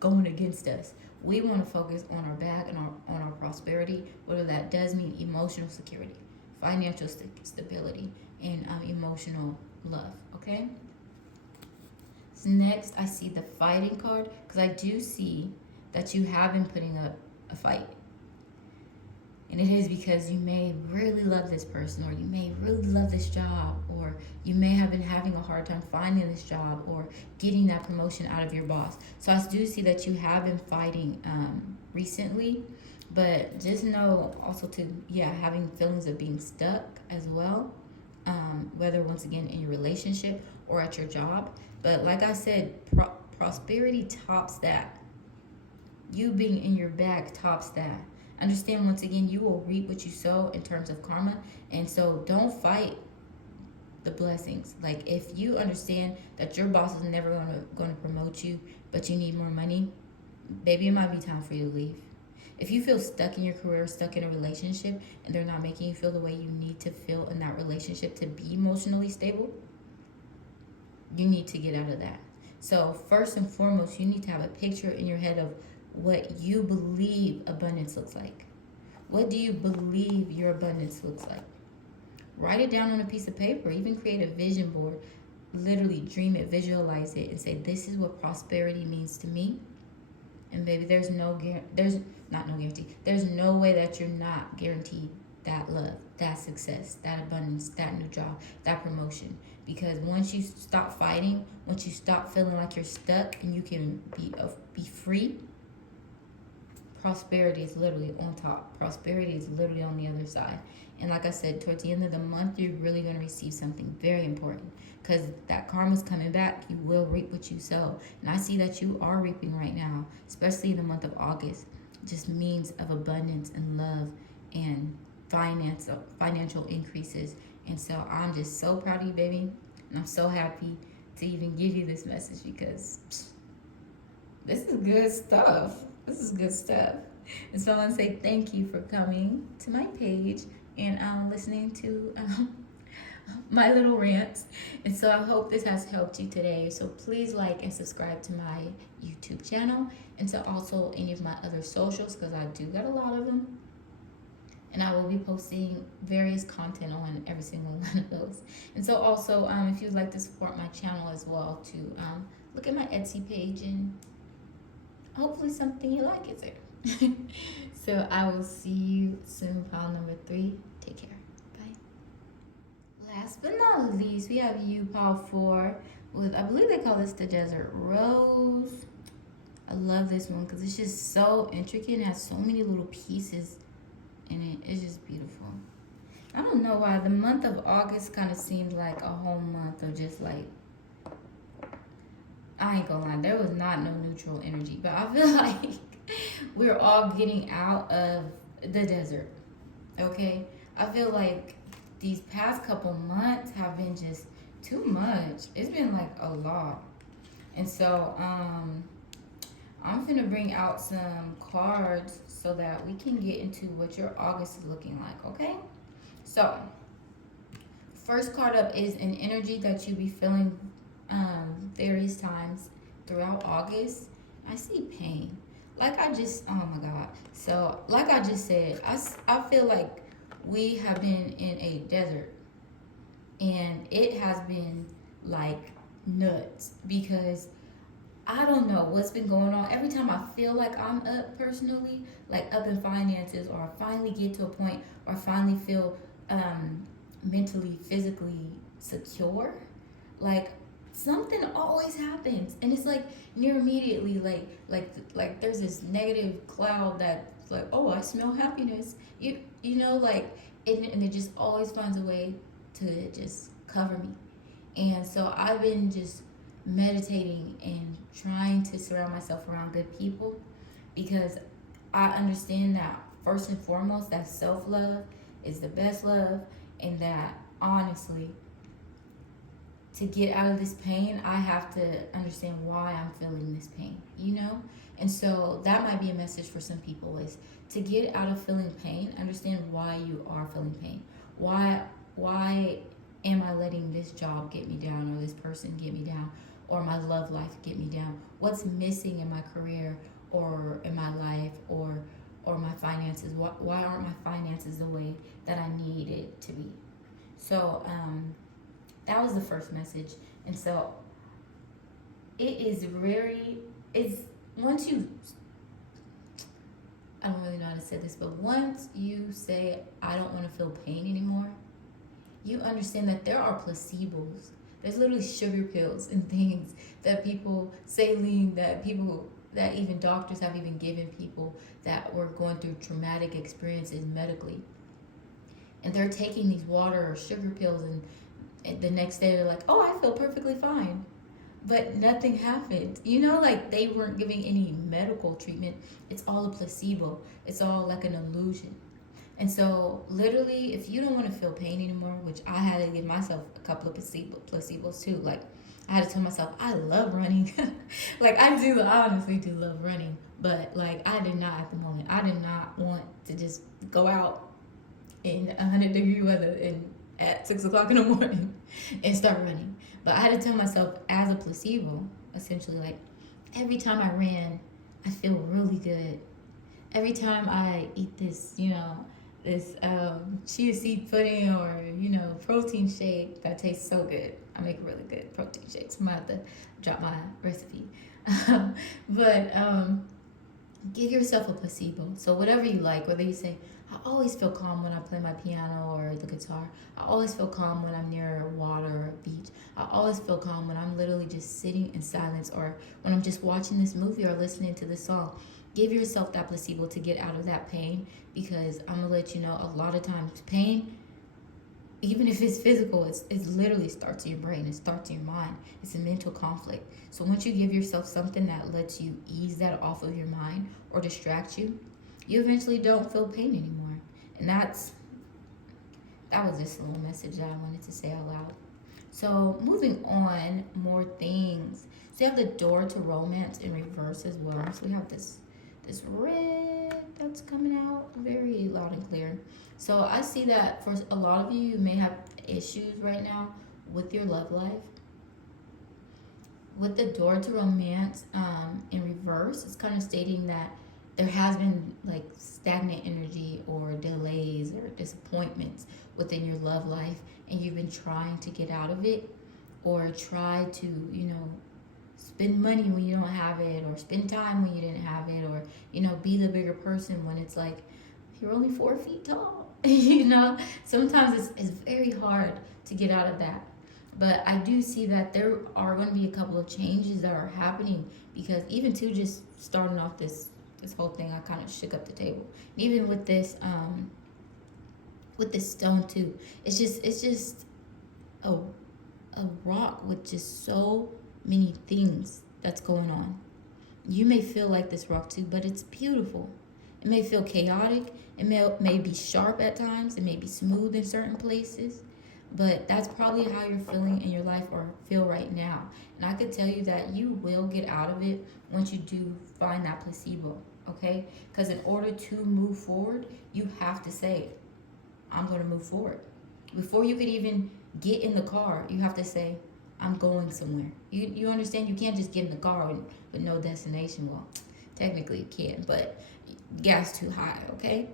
going against us. We want to focus on our bag and on our prosperity, whether that does mean emotional security, financial stability, and emotional love, okay? So next, I see the fighting card, because I do see that you have been putting up a fight. And it is because you may really love this person, or you may really love this job, or you may have been having a hard time finding this job or getting that promotion out of your boss. So I do see that you have been fighting recently, but just know also having feelings of being stuck as well, whether once again in your relationship or at your job. But like I said, prosperity tops that. You being in your bag tops that. Understand, once again, you will reap what you sow in terms of karma. And so don't fight the blessings. Like, if you understand that your boss is never going to promote you, but you need more money, baby, it might be time for you to leave. If you feel stuck in your career, stuck in a relationship, and they're not making you feel the way you need to feel in that relationship to be emotionally stable, you need to get out of that. So first and foremost, you need to have a picture in your head of what you believe abundance looks like. What do you believe your abundance looks like? Write it down on a piece of paper. Even create a vision board. Literally dream it, visualize it, and say, this is what prosperity means to me. And baby, there's no guarantee. There's no way that you're not guaranteed that love, that success, that abundance, that new job, that promotion. Because once you stop fighting, once you stop feeling like you're stuck and you can be free, prosperity is literally on top. Prosperity is literally on the other side. And like I said, towards the end of the month, you're really going to receive something very important, because that karma's coming back. You will reap what you sow. And I see that you are reaping right now, especially in the month of August. Just means of abundance and love and financial increases. And so I'm just so proud of you, baby. And I'm so happy to even give you this message, because this is good stuff. This is good stuff. And so I want to say thank you for coming to my page and listening to my little rants. And so I hope this has helped you today. So please like and subscribe to my YouTube channel, and to also any of my other socials, because I do got a lot of them. And I will be posting various content on every single one of those. And so also, if you'd like to support my channel as well, to look at my Etsy page, and hopefully something you like is there. So I will see you soon, pile number 3. Take care. Bye. Last but not least, we have you, pile 4, with, I believe they call this the Desert Rose. I love this one because it's just so intricate and has so many little pieces in it. It's just beautiful. I don't know why the month of August kind of seemed like a whole month of just like, I ain't gonna lie, there was not no neutral energy, but I feel like we're all getting out of the desert, okay? I feel like these past couple months have been just too much. It's been like a lot. And so I'm finna bring out some cards so that we can get into what your August is looking like, okay? So first card up is an energy that you be feeling various times throughout August. I see pain. Like I just, oh my God. So like I just said, I feel like we have been in a desert, and it has been like nuts, because I don't know what's been going on. Every time I feel like I'm up personally, like up in finances, or I finally get to a point where I finally feel mentally, physically secure, like something always happens, and it's like near immediately, like there's this negative cloud that's like, oh, I smell happiness, you know, like, and it just always finds a way to just cover me. And so I've been just meditating and trying to surround myself around good people, because I understand that first and foremost, that self-love is the best love, and that honestly, to get out of this pain, I have to understand why I'm feeling this pain, you know? And so that might be a message for some people, is to get out of feeling pain, understand why you are feeling pain. Why am I letting this job get me down, or this person get me down, or my love life get me down? What's missing in my career, or in my life, or my finances? Why aren't my finances the way that I need it to be? So that was the first message. And so it's once you, I don't really know how to say this, but once you say, I don't want to feel pain anymore, you understand that there are placebos. There's literally sugar pills and things that people, saline, that even doctors have even given people that were going through traumatic experiences medically. And they're taking these water or sugar pills, and the next day they're like, oh, I feel perfectly fine. But nothing happened. You know, like they weren't giving any medical treatment. It's all a placebo. It's all like an illusion. And so literally, if you don't want to feel pain anymore, which I had to give myself a couple of placebos too. Like I had to tell myself, I love running. Like I honestly do love running. But like I did not at the moment. I did not want to just go out in 100-degree weather and at 6 o'clock in the morning and start running. But I had to tell myself as a placebo, essentially, like every time I ran, I feel really good. Every time I eat this, this chia seed pudding or, protein shake that tastes so good. I make really good protein shakes. I'm going to have to drop my recipe. But give yourself a placebo. So whatever you like, whether you say, I always feel calm when I play my piano or the guitar. I always feel calm when I'm near water or a beach. I always feel calm when I'm literally just sitting in silence, or when I'm just watching this movie or listening to this song. Give yourself that placebo to get out of that pain, because I'm gonna let you know, a lot of times pain, even if it's physical, it literally starts in your brain, it starts in your mind. It's a mental conflict. So once you give yourself something that lets you ease that off of your mind or distract you, you eventually don't feel pain anymore. And that was just a little message that I wanted to say out loud. So moving on, more things. So you have the door to romance in reverse as well. So we have this red that's coming out very loud and clear. So I see that for a lot of you, you may have issues right now with your love life. With the door to romance in reverse, it's kind of stating that there has been like stagnant energy or delays or disappointments within your love life, and you've been trying to get out of it, or try to, spend money when you don't have it, or spend time when you didn't have it, or, be the bigger person when it's like you're only 4 feet tall. Sometimes it's very hard to get out of that. But I do see that there are going to be a couple of changes that are happening, because even too, just starting off this whole thing, I kind of shook up the table. And even with this stone too, it's just a rock with just so many things that's going on. You may feel like this rock too, but it's beautiful. It may feel chaotic. It may be sharp at times. It may be smooth in certain places. But that's probably how you're feeling in your life, or feel right now. And I could tell you that you will get out of it once you do find that placebo, okay? Because in order to move forward, you have to say, I'm going to move forward. Before you could even get in the car, you have to say, I'm going somewhere. You understand? You can't just get in the car with no destination. Well, technically you can, but gas too high, okay?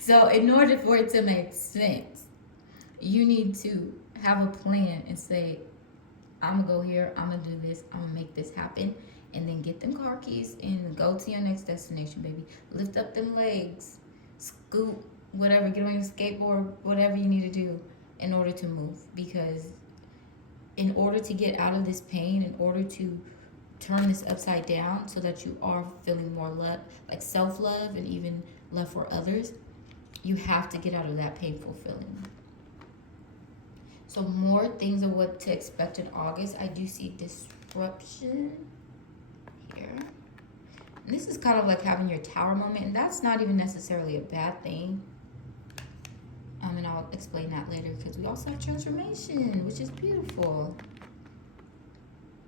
So in order for it to make sense, you need to have a plan and say, I'm gonna go here, I'm gonna do this, I'm gonna make this happen, and then get them car keys and go to your next destination, baby. Lift up them legs, scoot, whatever, get on your skateboard, whatever you need to do in order to move. Because in order to get out of this pain, in order to turn this upside down so that you are feeling more love, like self-love and even love for others, you have to get out of that painful feeling. So more things of what to expect in August. I do see disruption here. And this is kind of like having your tower moment, and that's not even necessarily a bad thing. And I'll explain that later, because we also have transformation, which is beautiful.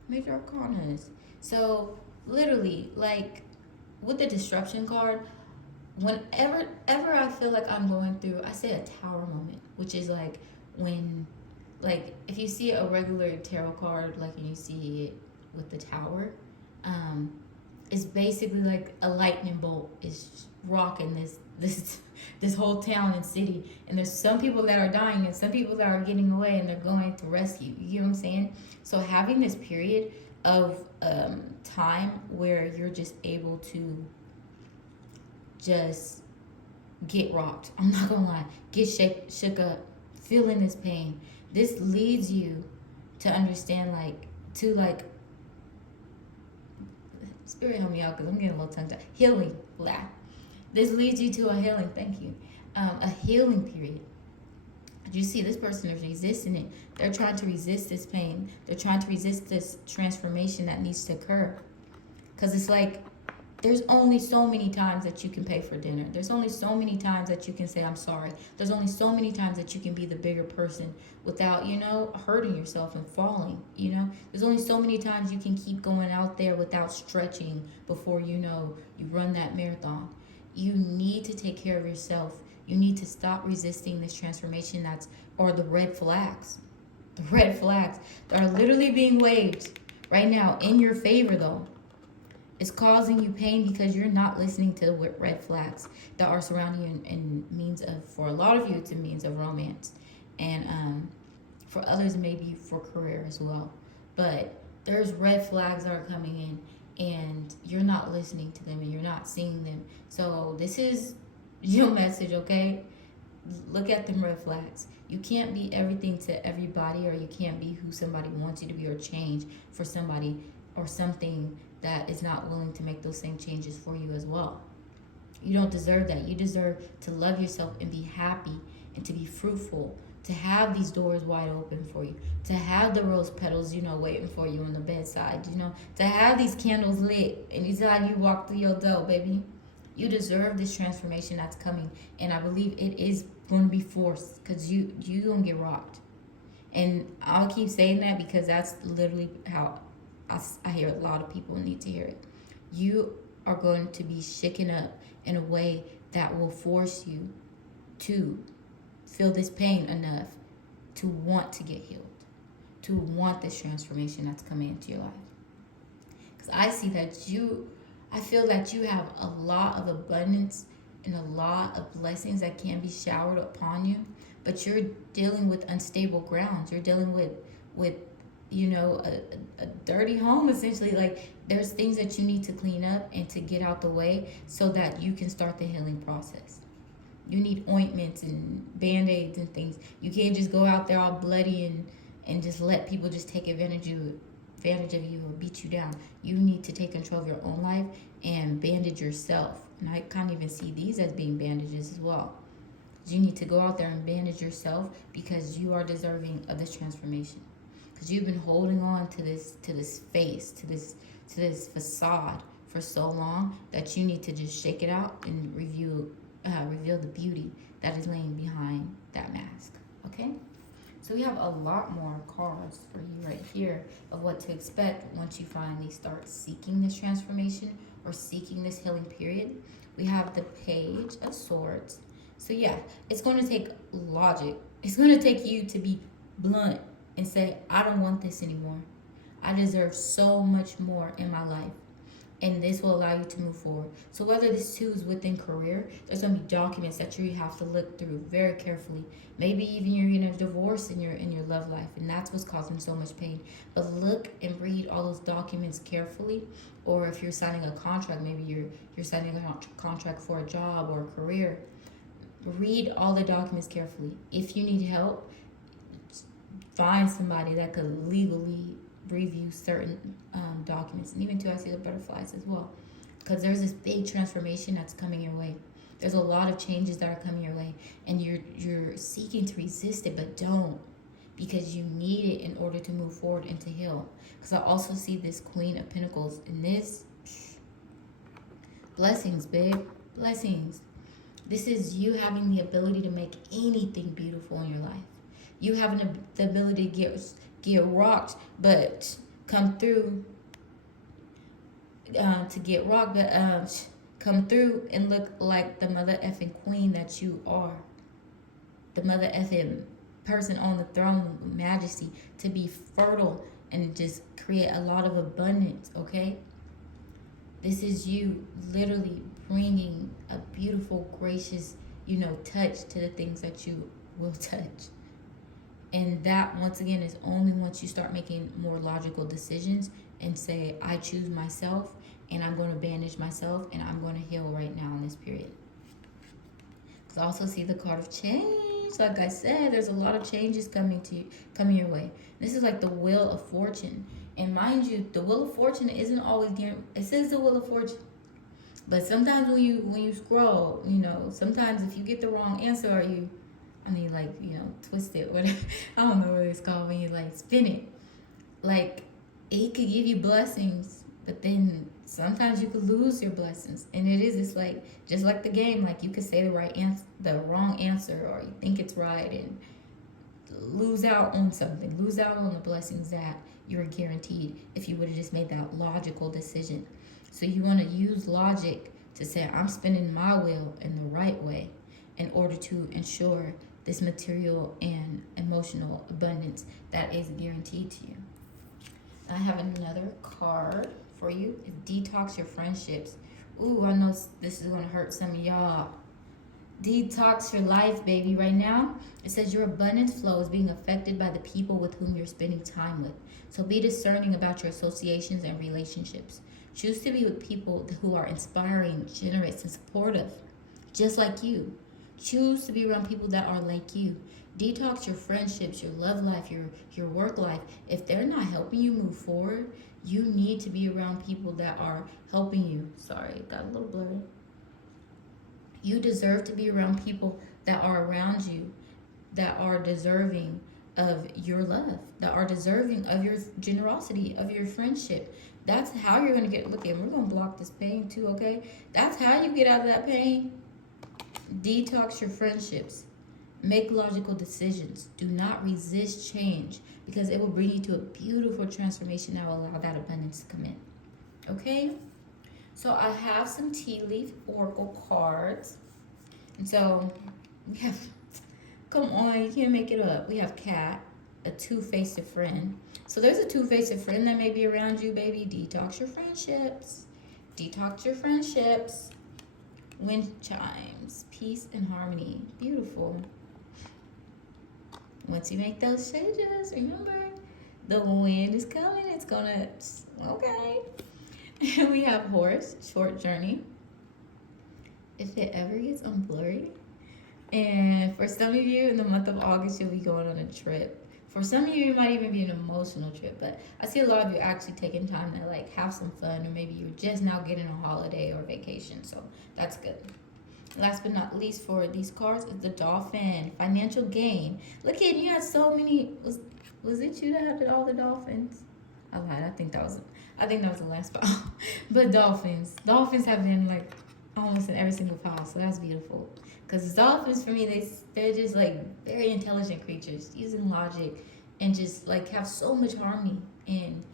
Major arcanas. So literally, like with the disruption card, whenever I feel like I'm going through, I say a tower moment, which is like when, like if you see a regular tarot card, like, and you see it with the tower, it's basically like a lightning bolt is rocking this whole town and city, and there's some people that are dying and some people that are getting away, and they're going to rescue. You know what I'm saying? So having this period of time where you're just able to just get rocked, I'm not gonna lie, get shook up, feeling this pain. This leads you to understand, Spirit help me out, because I'm getting a little tongue tied. Healing, this leads you to a healing, thank you. A healing period. You see, this person is resisting it. They're trying to resist this pain. They're trying to resist this transformation that needs to occur. Because it's like, there's only so many times that you can pay for dinner. There's only so many times that you can say, I'm sorry. There's only so many times that you can be the bigger person without, hurting yourself and falling, There's only so many times you can keep going out there without stretching before, you run that marathon. You need to take care of yourself. You need to stop resisting this transformation or the red flags. The red flags that are literally being waved right now in your favor, though. It's causing you pain because you're not listening to the red flags that are surrounding you in means of, for a lot of you, it's a means of romance. And for others, maybe for career as well. But there's red flags that are coming in, and you're not listening to them and you're not seeing them. So this is your message, okay? Look at them red flags. You can't be everything to everybody, or you can't be who somebody wants you to be, or change for somebody or something that is not willing to make those same changes for you as well. You don't deserve that. You deserve to love yourself and be happy and to be fruitful, to have these doors wide open for you, to have the rose petals, waiting for you on the bedside, to have these candles lit and you decide you walk through your door, baby. You deserve this transformation that's coming, and I believe it is going to be forced because you gonna get rocked. And I'll keep saying that because that's literally how I hear a lot of people need to hear it. You are going to be shaken up in a way that will force you to feel this pain enough to want to get healed, to want this transformation that's coming into your life. Because I feel that you have a lot of abundance and a lot of blessings that can be showered upon you, but you're dealing with unstable grounds. You're dealing with a dirty home, essentially. Like, there's things that you need to clean up and to get out the way so that you can start the healing process. You need ointments and band-aids and things. You can't just go out there all bloody and just let people just take advantage of you or beat you down. You need to take control of your own life and bandage yourself. And I can't even see these as being bandages as well. You need to go out there and bandage yourself because you are deserving of this transformation. Because you've been holding on to this face, to this facade for so long that you need to just shake it out and reveal the beauty that is laying behind that mask. Okay? So we have a lot more cards for you right here of what to expect once you finally start seeking this transformation or seeking this healing period. We have the Page of Swords. So yeah, it's going to take logic. It's going to take you to be blunt and say, I don't want this anymore. I deserve so much more in my life. And this will allow you to move forward. So whether this too is within career, there's going to be documents that you have to look through very carefully. Maybe even you're in a divorce in your love life, and that's what's causing so much pain. But look and read all those documents carefully. Or if you're signing a contract, maybe you're signing a contract for a job or a career. Read all the documents carefully. If you need help, find somebody that could legally review certain documents. And even too, I see the butterflies as well, because there's this big transformation that's coming your way. There's a lot of changes that are coming your way, and you're seeking to resist it, but don't, because you need it in order to move forward and to heal. Because I also see this Queen of Pentacles in this. Blessings, babe. Blessings. This is you having the ability to make anything beautiful in your life. You having the ability to get rocked, but come through to get rocked, but come through and look like the mother effing queen that you are. The mother effing person on the throne, majesty, to be fertile and just create a lot of abundance, okay? This is you literally bringing a beautiful, gracious, touch to the things that you will touch. And that, once again, is only once you start making more logical decisions and say, I choose myself, and I'm going to bandage myself, and I'm going to heal right now in this period. Because I also see the card of change. Like I said, there's a lot of changes coming your way. This is like the Wheel of Fortune. And mind you, the Wheel of Fortune isn't always guaranteed. It says the Wheel of Fortune. But sometimes when you scroll, sometimes if you get the wrong answer or twist it, whatever. I don't know what it's called when you spin it. Like, it could give you blessings, but then sometimes you could lose your blessings. And it's just like the game, you could say the wrong answer, or you think it's right and lose out on something, lose out on the blessings that you were guaranteed if you would have just made that logical decision. So you want to use logic to say, I'm spinning my wheel in the right way in order to ensure this material and emotional abundance that is guaranteed to you. I have another card for you. Detox your friendships. Ooh, I know this is going to hurt some of y'all. Detox your life, baby. Right now, it says your abundance flow is being affected by the people with whom you're spending time with. So be discerning about your associations and relationships. Choose to be with people who are inspiring, generous, and supportive, just like you. Choose to be around people that are like you. Detox your friendships, your love life, your work life. If they're not helping you move forward, You need to be around people that are helping you. Sorry, it got a little blurry. You deserve to be around people that are around you, that are deserving of your love, that are deserving of your generosity, of your friendship. That's how you're going to get, look at, we're going to block this pain too, okay? That's how you get out of that pain. Detox your friendships. Make logical decisions. Do not resist change because it will bring you to a beautiful transformation that will allow that abundance to come in. Okay? So I have some tea leaf oracle cards. And so we have, come on, you can't make it up. We have cat, a two-faced friend. So there's a two-faced friend that may be around you, baby. Detox your friendships. Detox your friendships. Wind chimes, peace and harmony. Beautiful. Once you make those changes, remember, the wind is coming. It's gonna, okay. And we have horse, short journey. If it ever gets unblurry. And for some of you, in the month of August, you'll be going on a trip. For some of you, it might even be an emotional trip. But I see a lot of you actually taking time to like have some fun, or maybe you're just now getting a holiday or vacation. So that's good. Last but not least for these cards is the dolphin. Financial gain. Look at you had so many. Was it you that had all the dolphins? I lied. I think that was the last pile. But dolphins. Dolphins have been like almost in every single pile. So that's beautiful. Because dolphins, for me, they're just like very intelligent creatures, using logic and just like have so much harmony. And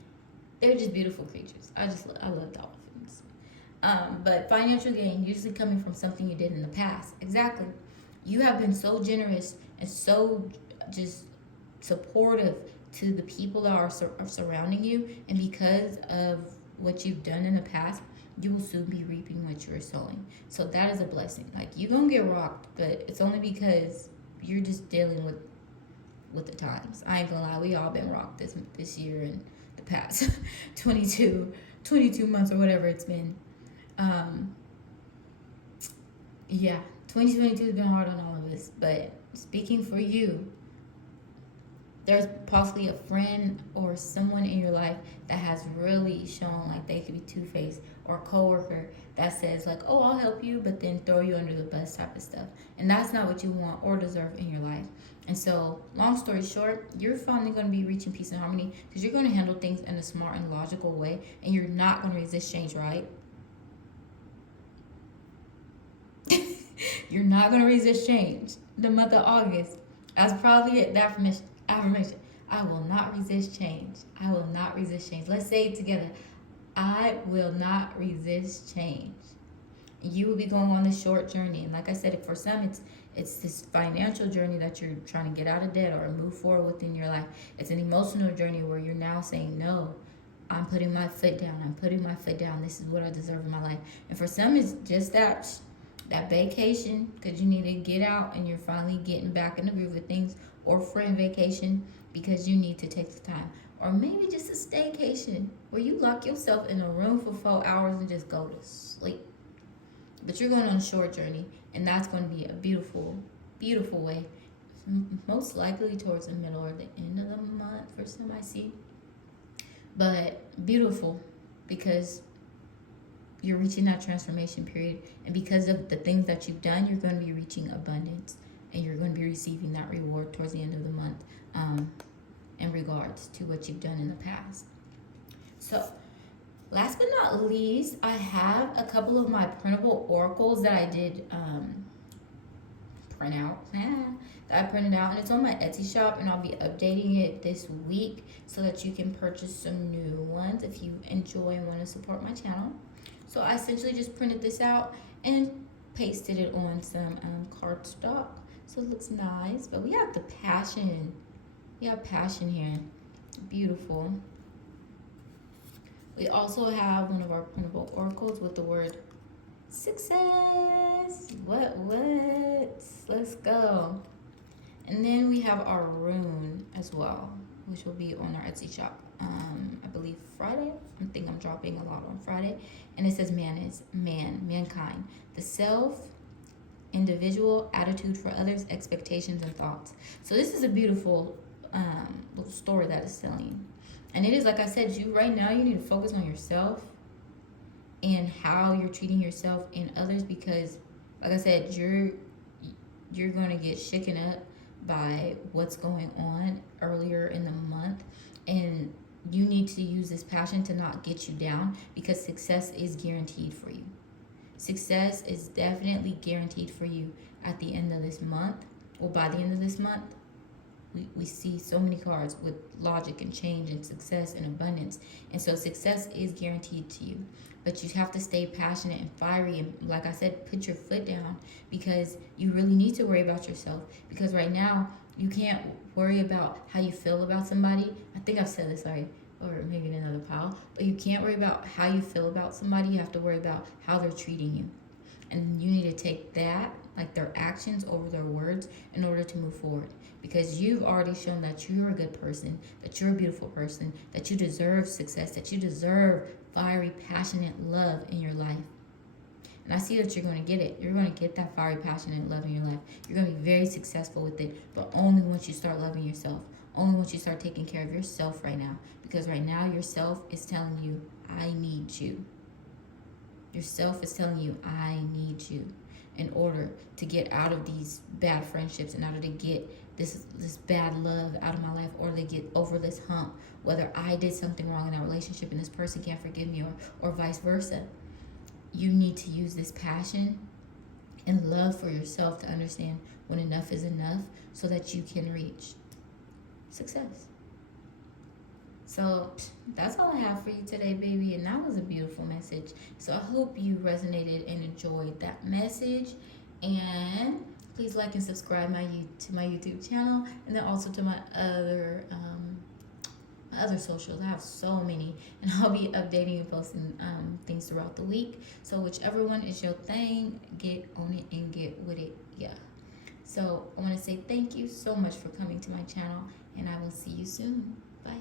they're just beautiful creatures. I love dolphins. But financial gain usually coming from something you did in the past. Exactly. You have been so generous and so just supportive to the people that are surrounding you. And because of what you've done in the past, you will soon be reaping what you are sowing. So that is a blessing. Like, you're going to get rocked, but it's only because you're just dealing with the times. I ain't gonna lie, we all been rocked this year and the past 22 months or whatever it's been. Yeah, 2022 has been hard on all of us, but speaking for you, there's possibly a friend or someone in your life that has really shown like they could be two-faced, or a coworker that says like, oh, I'll help you, but then throw you under the bus type of stuff. And that's not what you want or deserve in your life. And so, long story short, you're finally going to be reaching peace and harmony because you're going to handle things in a smart and logical way, and you're not going to resist change, right? You're not going to resist change. The month of August, that's probably it. That affirmation. I will not resist change. I will not resist change. Let's say it together. I will not resist change. You will be going on this short journey. And like I said, for some, it's this financial journey that you're trying to get out of debt or move forward within your life. It's an emotional journey where you're now saying, no, I'm putting my foot down. I'm putting my foot down. This is what I deserve in my life. And for some, it's just that vacation, because you need to get out and you're finally getting back in the groove of things, or friend vacation because you need to take the time, or maybe just a staycation where you lock yourself in a room for 4 hours and just go to sleep. But you're going on a short journey, and that's going to be a beautiful, beautiful way, most likely towards the middle or the end of the month for some I see. But beautiful, because you're reaching that transformation period, and because of the things that you've done, you're going to be reaching abundance, and you're going to be receiving that reward towards the end of the month, in regards to what you've done in the past. So last but not least, I have a couple of my printable oracles that I did print out. That I printed out, and it's on my Etsy shop, and I'll be updating it this week so that you can purchase some new ones if you enjoy and want to support my channel. So I essentially just printed this out and pasted it on some cardstock, so it looks nice. But we have the passion. We have passion here. Beautiful. We also have one of our printable oracles with the word success. What? Let's go. And then we have our rune as well, which will be on our Etsy shop. I believe Friday. I think I'm dropping a lot on Friday. And it says mankind. The self, individual, attitude for others, expectations, and thoughts. So this is a beautiful little story that is telling. And it is like I said, you right now, you need to focus on yourself and how you're treating yourself and others, because like I said, you're going to get shaken up by what's going on earlier in the month, and you need to use this passion to not get you down, because success is guaranteed for you. Success is definitely guaranteed for you at the end of this month, or by the end of this month. We see so many cards with logic and change and success and abundance. And so success is guaranteed to you. But you have to stay passionate and fiery. And like I said, put your foot down, because you really need to worry about yourself. Because right now, you can't worry about how you feel about somebody. I think I've said this already, or maybe in another pile. But you can't worry about how you feel about somebody. You have to worry about how they're treating you. And you need to take that, like their actions over their words, in order to move forward. Because you've already shown that you're a good person, that you're a beautiful person, that you deserve success, that you deserve fiery, passionate love in your life. And I see that you're going to get it. You're going to get that fiery, passionate love in your life. You're going to be very successful with it, but only once you start loving yourself. Only once you start taking care of yourself right now. Because right now, yourself is telling you, I need you. Yourself is telling you, I need you, in order to get out of these bad friendships, in order to get this bad love out of my life, or to get over this hump, whether I did something wrong in that relationship and this person can't forgive me, or vice versa. You need to use this passion and love for yourself to understand when enough is enough, so that you can reach success. So that's all I have for you today, baby. And that was a beautiful message. So I hope you resonated and enjoyed that message. And please like and subscribe to my YouTube channel, and then also to my other socials. I have so many, and I'll be updating and posting things throughout the week. So whichever one is your thing, get on it and get with it. Yeah. So I want to say thank you so much for coming to my channel, and I will see you soon. Bye.